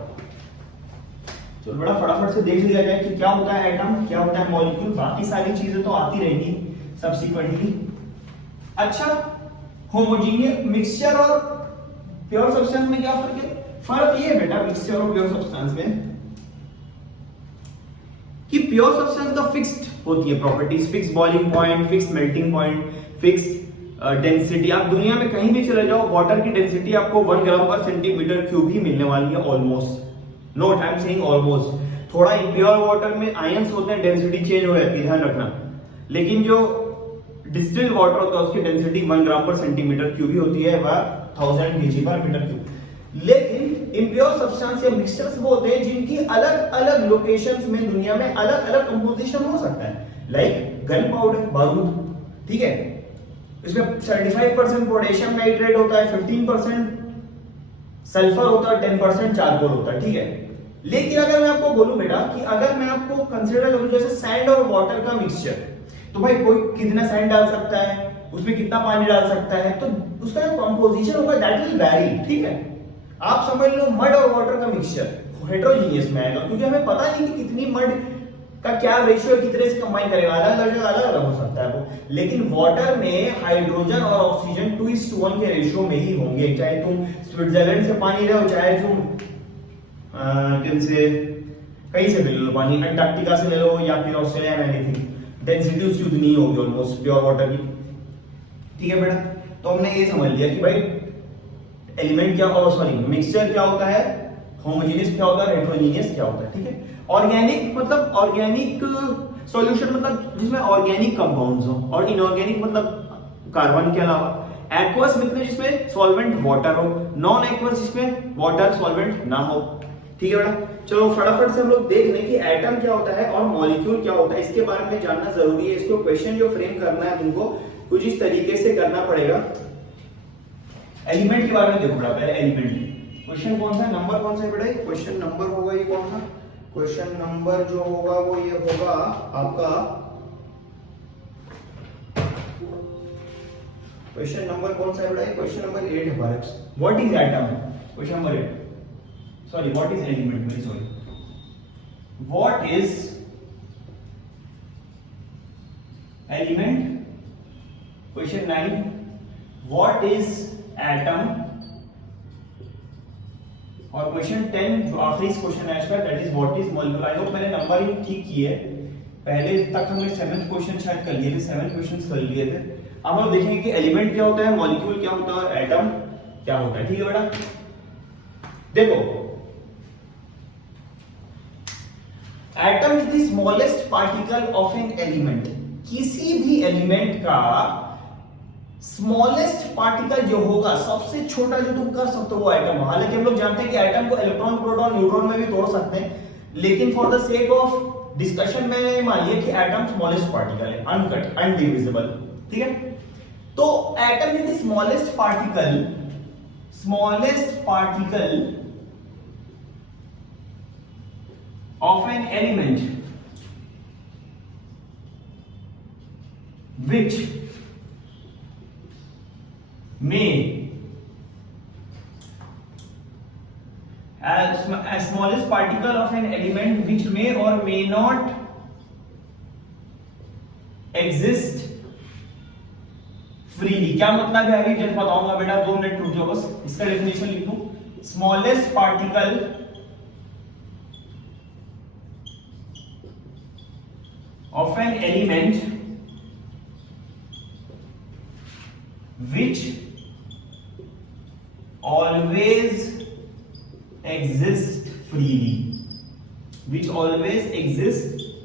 चलो बड़ा फटाफट से देख लिया जाए कि क्या होता है एटम, क्या होता है मॉलिक्यूल। बाकी सारी चीजें तो आती रहेंगी सब्सिक्वेंटली। अच्छा, होमोजेनियस मिक्सचर और प्योर सब्सटेंस में क्या फर्क है? फर्क ये है बेटा मिक्सचर और प्योर सब्सटेंस में कि प्योर सब्सटेंस का फिक्स्ड होती है properties, fix boiling point, fix melting point, fix density. आप दुनिया में कहीं भी चले जाओ, वाटर की डेंसिटी आपको 1 ग्राम पर सेंटीमीटर क्यूब ही मिलने वाली है almost. Note, I am saying almost. थोड़ा इम्प्योर वाटर में आयंस होते हैं, डेंसिटी चेंज हो जाती है, ध्यान रखना। लेकिन जो डिस्टिल्ड वाटर होता है उसकी डेंसिटी 1 ग्राम पर सेंटीमीटर क्यूब ही होती है, वह 1000 kg पर मीटर क्यूब। लेकिन इम्प्योर सब्सटेंस या मिक्सचर्स वो होते हैं जिनकी अलग अलग लोकेशंस में दुनिया में अलग अलग कंपोजिशन हो सकता है, लाइक गन पाउडर, बारूद, ठीक है। इसमें 75% पोटेशियम नाइट्रेट होता है, 15% सल्फर होता है, 10% चारकोल होता है, ठीक है। लेकिन अगर मैं आपको बोलूं बेटा कि अगर मैं आपको कंसीडर करूं जैसे सैंड और वाटर का मिक्सचर, तो भाई कोई कितना सैंड डाल सकता है, उसमें कितना पानी डाल सकता है, तो उसका कंपोजिशन होगा दैट विल वैरी, ठीक है। आप समझ लो मड और वाटर का मिक्सचर हेटेरोजेनियस में आएगा, क्योंकि हमें पता नहीं कि कितनी मड का क्या रेशियो कितने से कंबाइन करेगा, अलग अलग हो सकता है वो। लेकिन वाटर में हाइड्रोजन और ऑक्सीजन 2:1 के रेशियो में ही होंगे, चाहे तुम स्विट्जरलैंड से पानी लो, चाहे तुम कहीं से ले लो पानी, अंटार्कटिका से ले लो या फिर ऑस्ट्रेलिया में, एनीथिंग, डेंसिटी उसकी उतनी होगी ऑलमोस्ट प्योर वाटर की, ठीक है बेटा। तो हमने ये समझ लिया कि भाई एलिमेंट क्या, और सॉरी मिक्सचर क्या होता है, होमोजेनियस क्या होता है, हेटेरोजेनियस क्या होता है, ठीक है। ऑर्गेनिक मतलब ऑर्गेनिक सॉल्यूशन मतलब जिसमें ऑर्गेनिक कंपाउंड्स हो, और इनऑर्गेनिक मतलब कार्बन के अलावा। एक्वस मतलब जिसमें सॉल्वेंट वाटर हो, नॉन एक्वस जिसमें वाटर सॉल्वेंट ना हो, ठीक है बेटा। चलो फटाफट से हम लोग देख लें कि एटम क्या होता है और मॉलिक्यूल क्या होता है, इसके बारे में जानना जरूरी है। इसको क्वेश्चन जो फ्रेम करना है तुमको कुछ इस तरीके से करना पड़ेगा। एलिमेंट के बारे में देखो बेटा, पहले एलिमेंट क्वेश्चन कौन सा है, नंबर कौन सा है बेटा, क्वेश्चन नंबर होगा ये कौन सा, क्वेश्चन नंबर जो होगा वो ये होगा आपका, क्वेश्चन नंबर कौन सा है बेटा, क्वेश्चन नंबर 8 है Bharat. What is atom, question number 8, sorry what is element, very sorry, what is element. Question 9, what is atom, और क्वेश्चन 10 जो आखिरी क्वेश्चन है इसका, that is what is molecule. I hope मैंने नंबरिंग ठीक की है। पहले तक हमने 7th क्वेश्चन शायद कर लिए थे, 7 क्वेश्चंस कर लिए थे। अब हम देखेंगे कि एलिमेंट क्या होता है, मॉलिक्यूल क्या होता है और एटम क्या होता है। ठीक है बेटा, देखो atom is the smallest particle of an element. किसी भी एलिमेंट का स्मॉलेस्ट पार्टिकल जो होगा, सबसे छोटा जो तुम कर सकते हो वो एटम। हालांकि हम लोग जानते हैं कि एटम को इलेक्ट्रॉन, प्रोटॉन, न्यूट्रॉन में भी तोड़ सकते हैं, लेकिन for the sake of discussion में मानिए कि एटम स्मॉलेस्ट पार्टिकल है, अनकट, अनडिविजिबल। ठीक है, तो atom is the smallest particle of an element which may as smallest particle of an element which may or may not exist freely। क्या मतलब है अभी जस्ट बताऊंगा बेटा, 2 मिनट रुक जाओ बस, इसका डेफिनेशन लिख दूं। Smallest particle of an element which always exists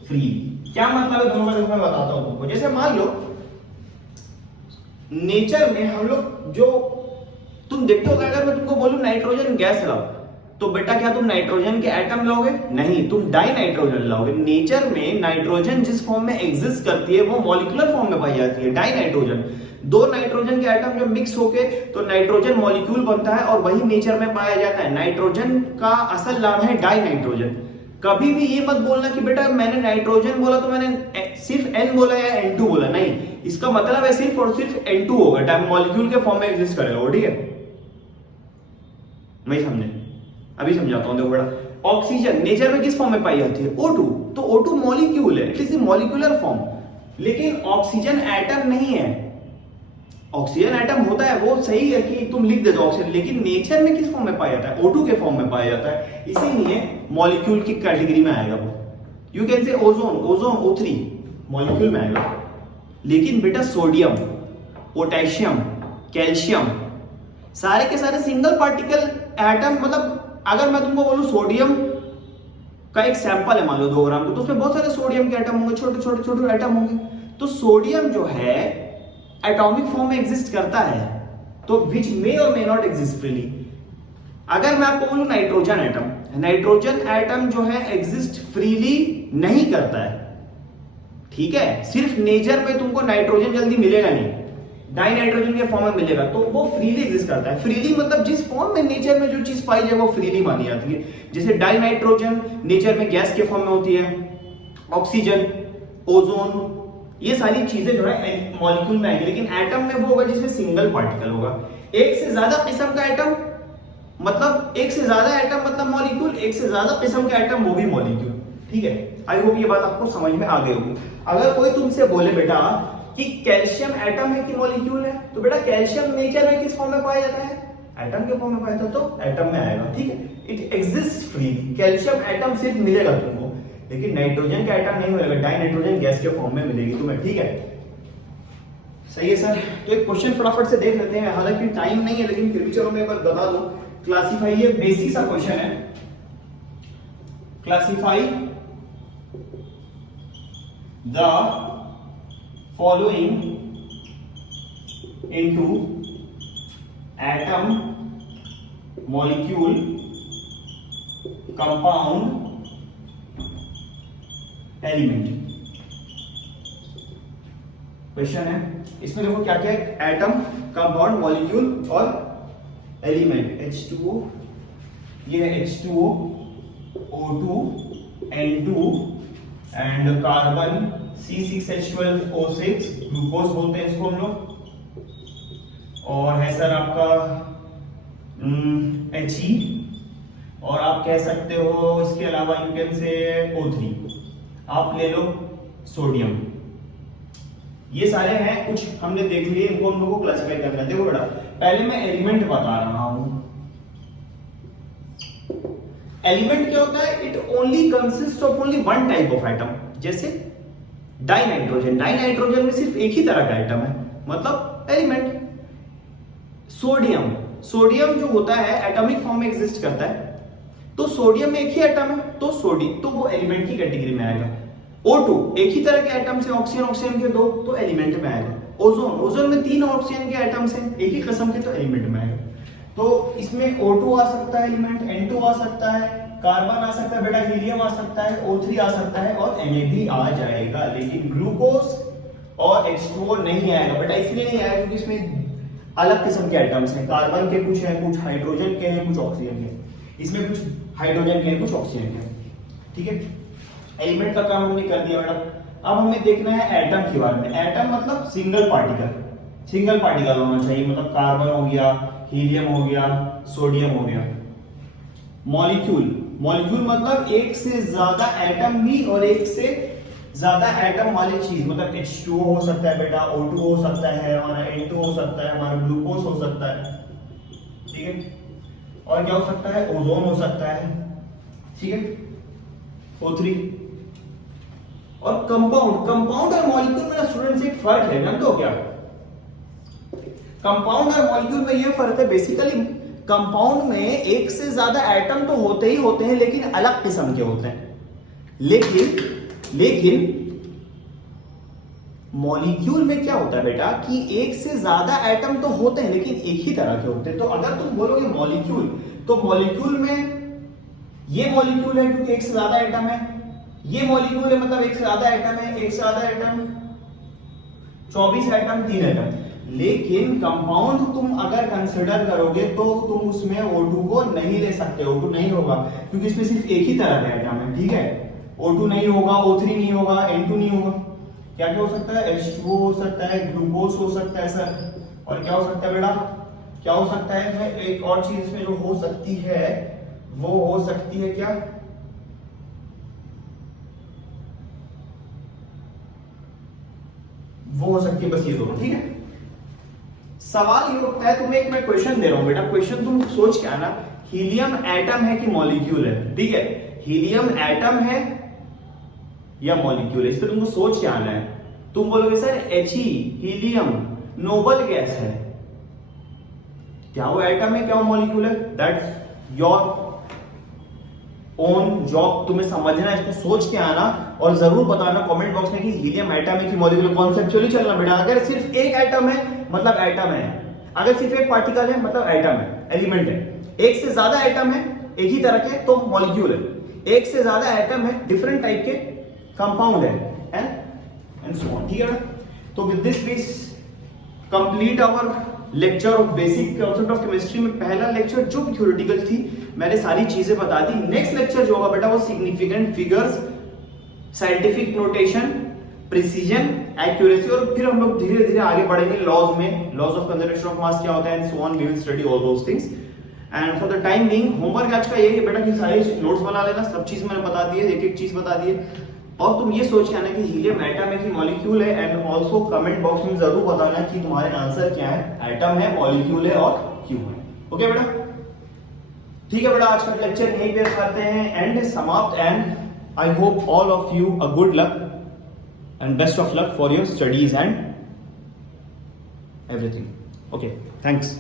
freely, क्या मतलब है दोनों का, मैं बताता हूं तुमको। जैसे मान लो नेचर में हम लोग जो तुम देखते हो, अगर मैं तुमको बोलूं नाइट्रोजन गैस लाओ, तो बेटा क्या तुम नाइट्रोजन के एटम लाओगे? नहीं, तुम डाई नाइट्रोजन लाओगे। नेचर में नाइट्रोजन जिस फॉर्म में एग्जिस्ट करती है वो मॉलिक्यूलर फॉर्म में पाई जाती है, डाई नाइट्रोजन। 2 नाइट्रोजन के एटम जब मिक्स होके तो नाइट्रोजन मॉलिक्यूल बनता है और वही नेचर में पाया जाता है। नाइट्रोजन का असल नाम है डाई नाइट्रोजन। कभी भी ये मत बोलना कि बेटा मैंने नाइट्रोजन बोला तो मैंने सिर्फ N बोला या N2 बोला, नहीं, इसका मतलब है सिर्फ और सिर्फ N2 होगा, डाई मॉलिक्यूल के फॉर्म में एग्जिस्ट करेगा। ठीक है, नहीं समझे? अभी समझाता हूं, देखो बेटा। ऑक्सीजन नेचर में किस फॉर्म में पाई जाती है? O2। तो O2 मॉलिक्यूल है, it is the molecular form, लेकिन ऑक्सीजन एटम नहीं है। ऑक्सीजन एटम होता है, वो सही है कि तुम लिख देते हो ऑक्सीजन, लेकिन नेचर में किस फॉर्म में पाया जाता है? O2 के फॉर्म में पाया जाता है, इसीलिए मॉलिक्यूल की कैटेगरी में आएगा वो। You can say ozone O3 molecule में आएगा। लेकिन बेटा सोडियम, पोटेशियम, कैल्शियम सारे के सारे सिंगल पार्टिकल एटम। मतलब अगर मैं तुमको बोलूं सोडियम का एक सैंपल है, मान लो 2 ग्राम को, तो उसमें बहुत सारे सोडियम के एटम होंगे, छोटे छोटे छोटे एटम होंगे। तो सोडियम जो है एटॉमिक फॉर्म में एग्जिस्ट करता है, तो विच मे और मे नॉट एग्जिस्ट फ्रीली। अगर मैं आपको बोलूं नाइट्रोजन एटम जो है एग्जिस्ट फ्रीली नहीं करता है। ठीक है, सिर्फ नेचर में तुमको नाइट्रोजन जल्दी मिलेगा नहीं, डाई नाइट्रोजन के फॉर्म में मिलेगा, तो वो फ्रीली एग्जिस्ट करता है। फ्रीली मतलब जिस फॉर्म में नेचर में जो चीज पाई जाए वो फ्रीली मानी जाती है। जैसे डाई नाइट्रोजन नेचर में गैस के फॉर्म में होती है, ऑक्सीजन, ओजोन, ये सारी चीजें जो है मॉलिक्यूल में आएंगी। लेकिन एटम में वो होगा जिसमें सिंगल पार्टिकल होगा। एक से ज्यादा किस्म का एटम मतलब मॉलिक्यूल, एक से ज्यादा किस्म का एटम वो भी मॉलिक्यूल। ठीक है, आई होप ये बात आपको समझ में आ गई होगी। अगर कोई तुमसे बोले बेटा कि कैल्शियम एटम है कि मॉलिक्यूल है, तो बेटा कैल्शियम नेचर में किस फॉर्म में पाया जाता है? एटम के फॉर्म में पाया जाता है, तो एटम में आएगा। ठीक है, it exist freely. Calcium atom सिर्फ मिलेगा तुमको, लेकिन नाइट्रोजन का एटम नहीं मिलेगा, डाई नाइट्रोजन गैस के फॉर्म में मिलेगी तुम्हें। ठीक है, सही है सर। तो एक क्वेश्चन फटाफट से देख लेते हैं, हालांकि टाइम नहीं है, लेकिन फिर भी चलो मैं एक बार बता दूं। क्लासिफाई, ये बेसिक सा क्वेश्चन है। Classify the following into atom, molecule, compound, element। Question है, इसमें देखो क्या क्या है, एटम, कंपाउंड, मॉलिक्यूल और एलिमेंट। H2O, ये है H2O, O2, N2 and carbon C6H12O6, glucose बोलते हैं इसको हम लोग। और है सर आपका He, और आप कह सकते हो इसके अलावा यू कैन से O3, आप ले लो सोडियम। ये सारे हैं, कुछ हमने देख लिए, इनको हम लोग को क्लासिफाई करना है। देखो बेटा, पहले मैं एलिमेंट बता रहा हूं। एलिमेंट क्या होता है? It only consist of only one type of atom, जैसे डाइनाइट्रोजन। डाइनाइट्रोजन में सिर्फ एक ही तरह का एटम है, मतलब एलिमेंट। सोडियम, सोडियम जो होता है एटॉमिक फॉर्म में एग्जिस्ट करता है, तो सोडियम में एक ही एटम है, तो सोडियम, तो वो एलिमेंट की कैटेगरी में आएगा। O2 एक ही तरह के एटम से, ऑक्सीजन ऑक्सीजन के दो, तो एलिमेंट में आएगा। ओजोन, ओजोन में 3 ऑक्सीजन के एटम्स हैं एक ही किस्म के, तो एलिमेंट में आएगा। तो इसमें O2 आ सकता है एलिमेंट, N2 आ सकता है, कार्बन आ सकता है बेटा, हीलियम आ सकता है, O3 आ सकता है और Na भी आ जाएगा, लेकिन ग्लूकोज और H2O नहीं आएगा बेटा। इसलिए नहीं आएगा क्योंकि इसमें अलग किस्म के एटम्स हैं, कार्बन के कुछ हैं, कुछ हाइड्रोजन के हैं, कुछ ऑक्सीजन के, इसमें कुछ हाइड्रोजन के हैं, कुछ ऑक्सीजन के हैं। ठीक है, एलिमेंट का काम हमने कर दिया बेटा। अब हमें देखना है एटम के बारे में। एटम मतलब सिंगल पार्टिकल, सिंगल पार्टिकल होना चाहिए, मतलब कार्बन हो गया, हीलियम हो गया, सोडियम हो गया। मॉलिक्यूल, मॉलिक्यूल मतलब एक से ज्यादा एटम भी और एक से ज्यादा एटम वाली चीज, मतलब H2O हो सकता है बेटा, O2 हो सकता है, हमारा N2 हो सकता है, हमारा ग्लूकोज हो सकता है। ठीक है, और क्या हो सकता है? ओजोन हो सकता है। ठीक है, O3। और कंपाउंड, कंपाउंड और मॉलिक्यूल में स्टूडेंट्स एक फर्क है, जानते हो क्या? कंपाउंड और मॉलिक्यूल में ये फर्क है, बेसिकली कंपाउंड में एक से ज्यादा एटम तो होते ही होते हैं, लेकिन अलग किस्म के होते हैं। लेकिन मॉलिक्यूल में क्या होता है बेटा कि एक से ज्यादा एटम तो होते हैं, लेकिन एक ही तरह के होते हैं। तो अगर तुम बोलोगे मॉलिक्यूल, तो मॉलिक्यूल में ये मॉलिक्यूल है क्योंकि एक से ज्यादा एटम है, ये मॉलिक्यूल है मतलब एक से ज्यादा एटम है, एक से ज्यादा एटम 24 एटम, 3 एटम। लेकिन कंपाउंड तुम अगर कंसिडर करोगे तो तुम उसमें O2 को नहीं ले सकते, O2 नहीं होगा क्योंकि इसमें सिर्फ एक ही तरह का एटम है। ठीक है, O2 नहीं होगा, O3 नहीं होगा, N2 नहीं होगा। क्या क्या हो सकता है? H2O हो सकता है, ग्लूकोज हो सकता है सर, और क्या हो सकता है बेटा? क्या हो सकता है? एक और चीज इसमें जो हो सकती है वो हो सकती है क्या? वो हो सकती है बस ये दोनों। ठीक है, सवाल ये उठता है, तुम्हें एक मैं क्वेश्चन दे रहा हूं बेटा, क्वेश्चन तुम सोच के आना, हीलियम एटम है कि मॉलिक्यूल है? ठीक है, हीलियम एटम है या मॉलिक्यूल है, इस पर तुमको सोच के आना है। तुम बोलोगे sir He, helium noble gas है, क्या वो एटम है, क्या वो मॉलिक्यूल है? दैट्स योर ओन जॉब, तुम्हें समझना है, इसको सोच के आना और जरूर बताना कमेंट बॉक्स में कि हीलियम एटम है कि मॉलिक्यूल। कॉन्सेप्चुअली चलना बेटा, अगर सिर्फ एक एटम है मतलब एटम है, अगर सिर्फ एक पार्टिकल है मतलब एटम है, एलिमेंट है। एक से ज्यादा एटम है एक ही तरह के तो मॉलिक्यूल है, एक से ज्यादा एटम है डिफरेंट टाइप के कंपाउंड है, एंड सो ऑन। ठीक है, तो with this we complete our lecture of basic concept of chemistry में पहला लेक्चर जो थ्योरेटिकल थी मैंने सारी चीजें बता दी। नेक्स्ट लेक्चर जो होगा बेटा वो significant figures, scientific notation, precision, accuracy, और फिर हम लोग धीरे धीरे आगे बढ़ेंगे लॉज में, laws of conservation of mass क्या होता है, and so on. We will study all those things. And for the time being homework आज का यही है बेटा कि सारे नोट्स बना लेना, सब चीज मैंने बता दी है, एक एक चीज बता दी है, और तुम ये सोच के आना कि हीलियम एटम है कि मॉलिक्यूल है, एंड ऑल्सो कमेंट बॉक्स में जरूर बताना कि तुम्हारे आंसर क्या है, एटम है, मॉलिक्यूल है और क्यों है। ओके बेटा, ठीक है बेटा, आज का लेक्चर यहीं पे करते हैं एंड समाप्त। And I hope all of you a good luck and best of luck for your studies and everything. Okay, thanks.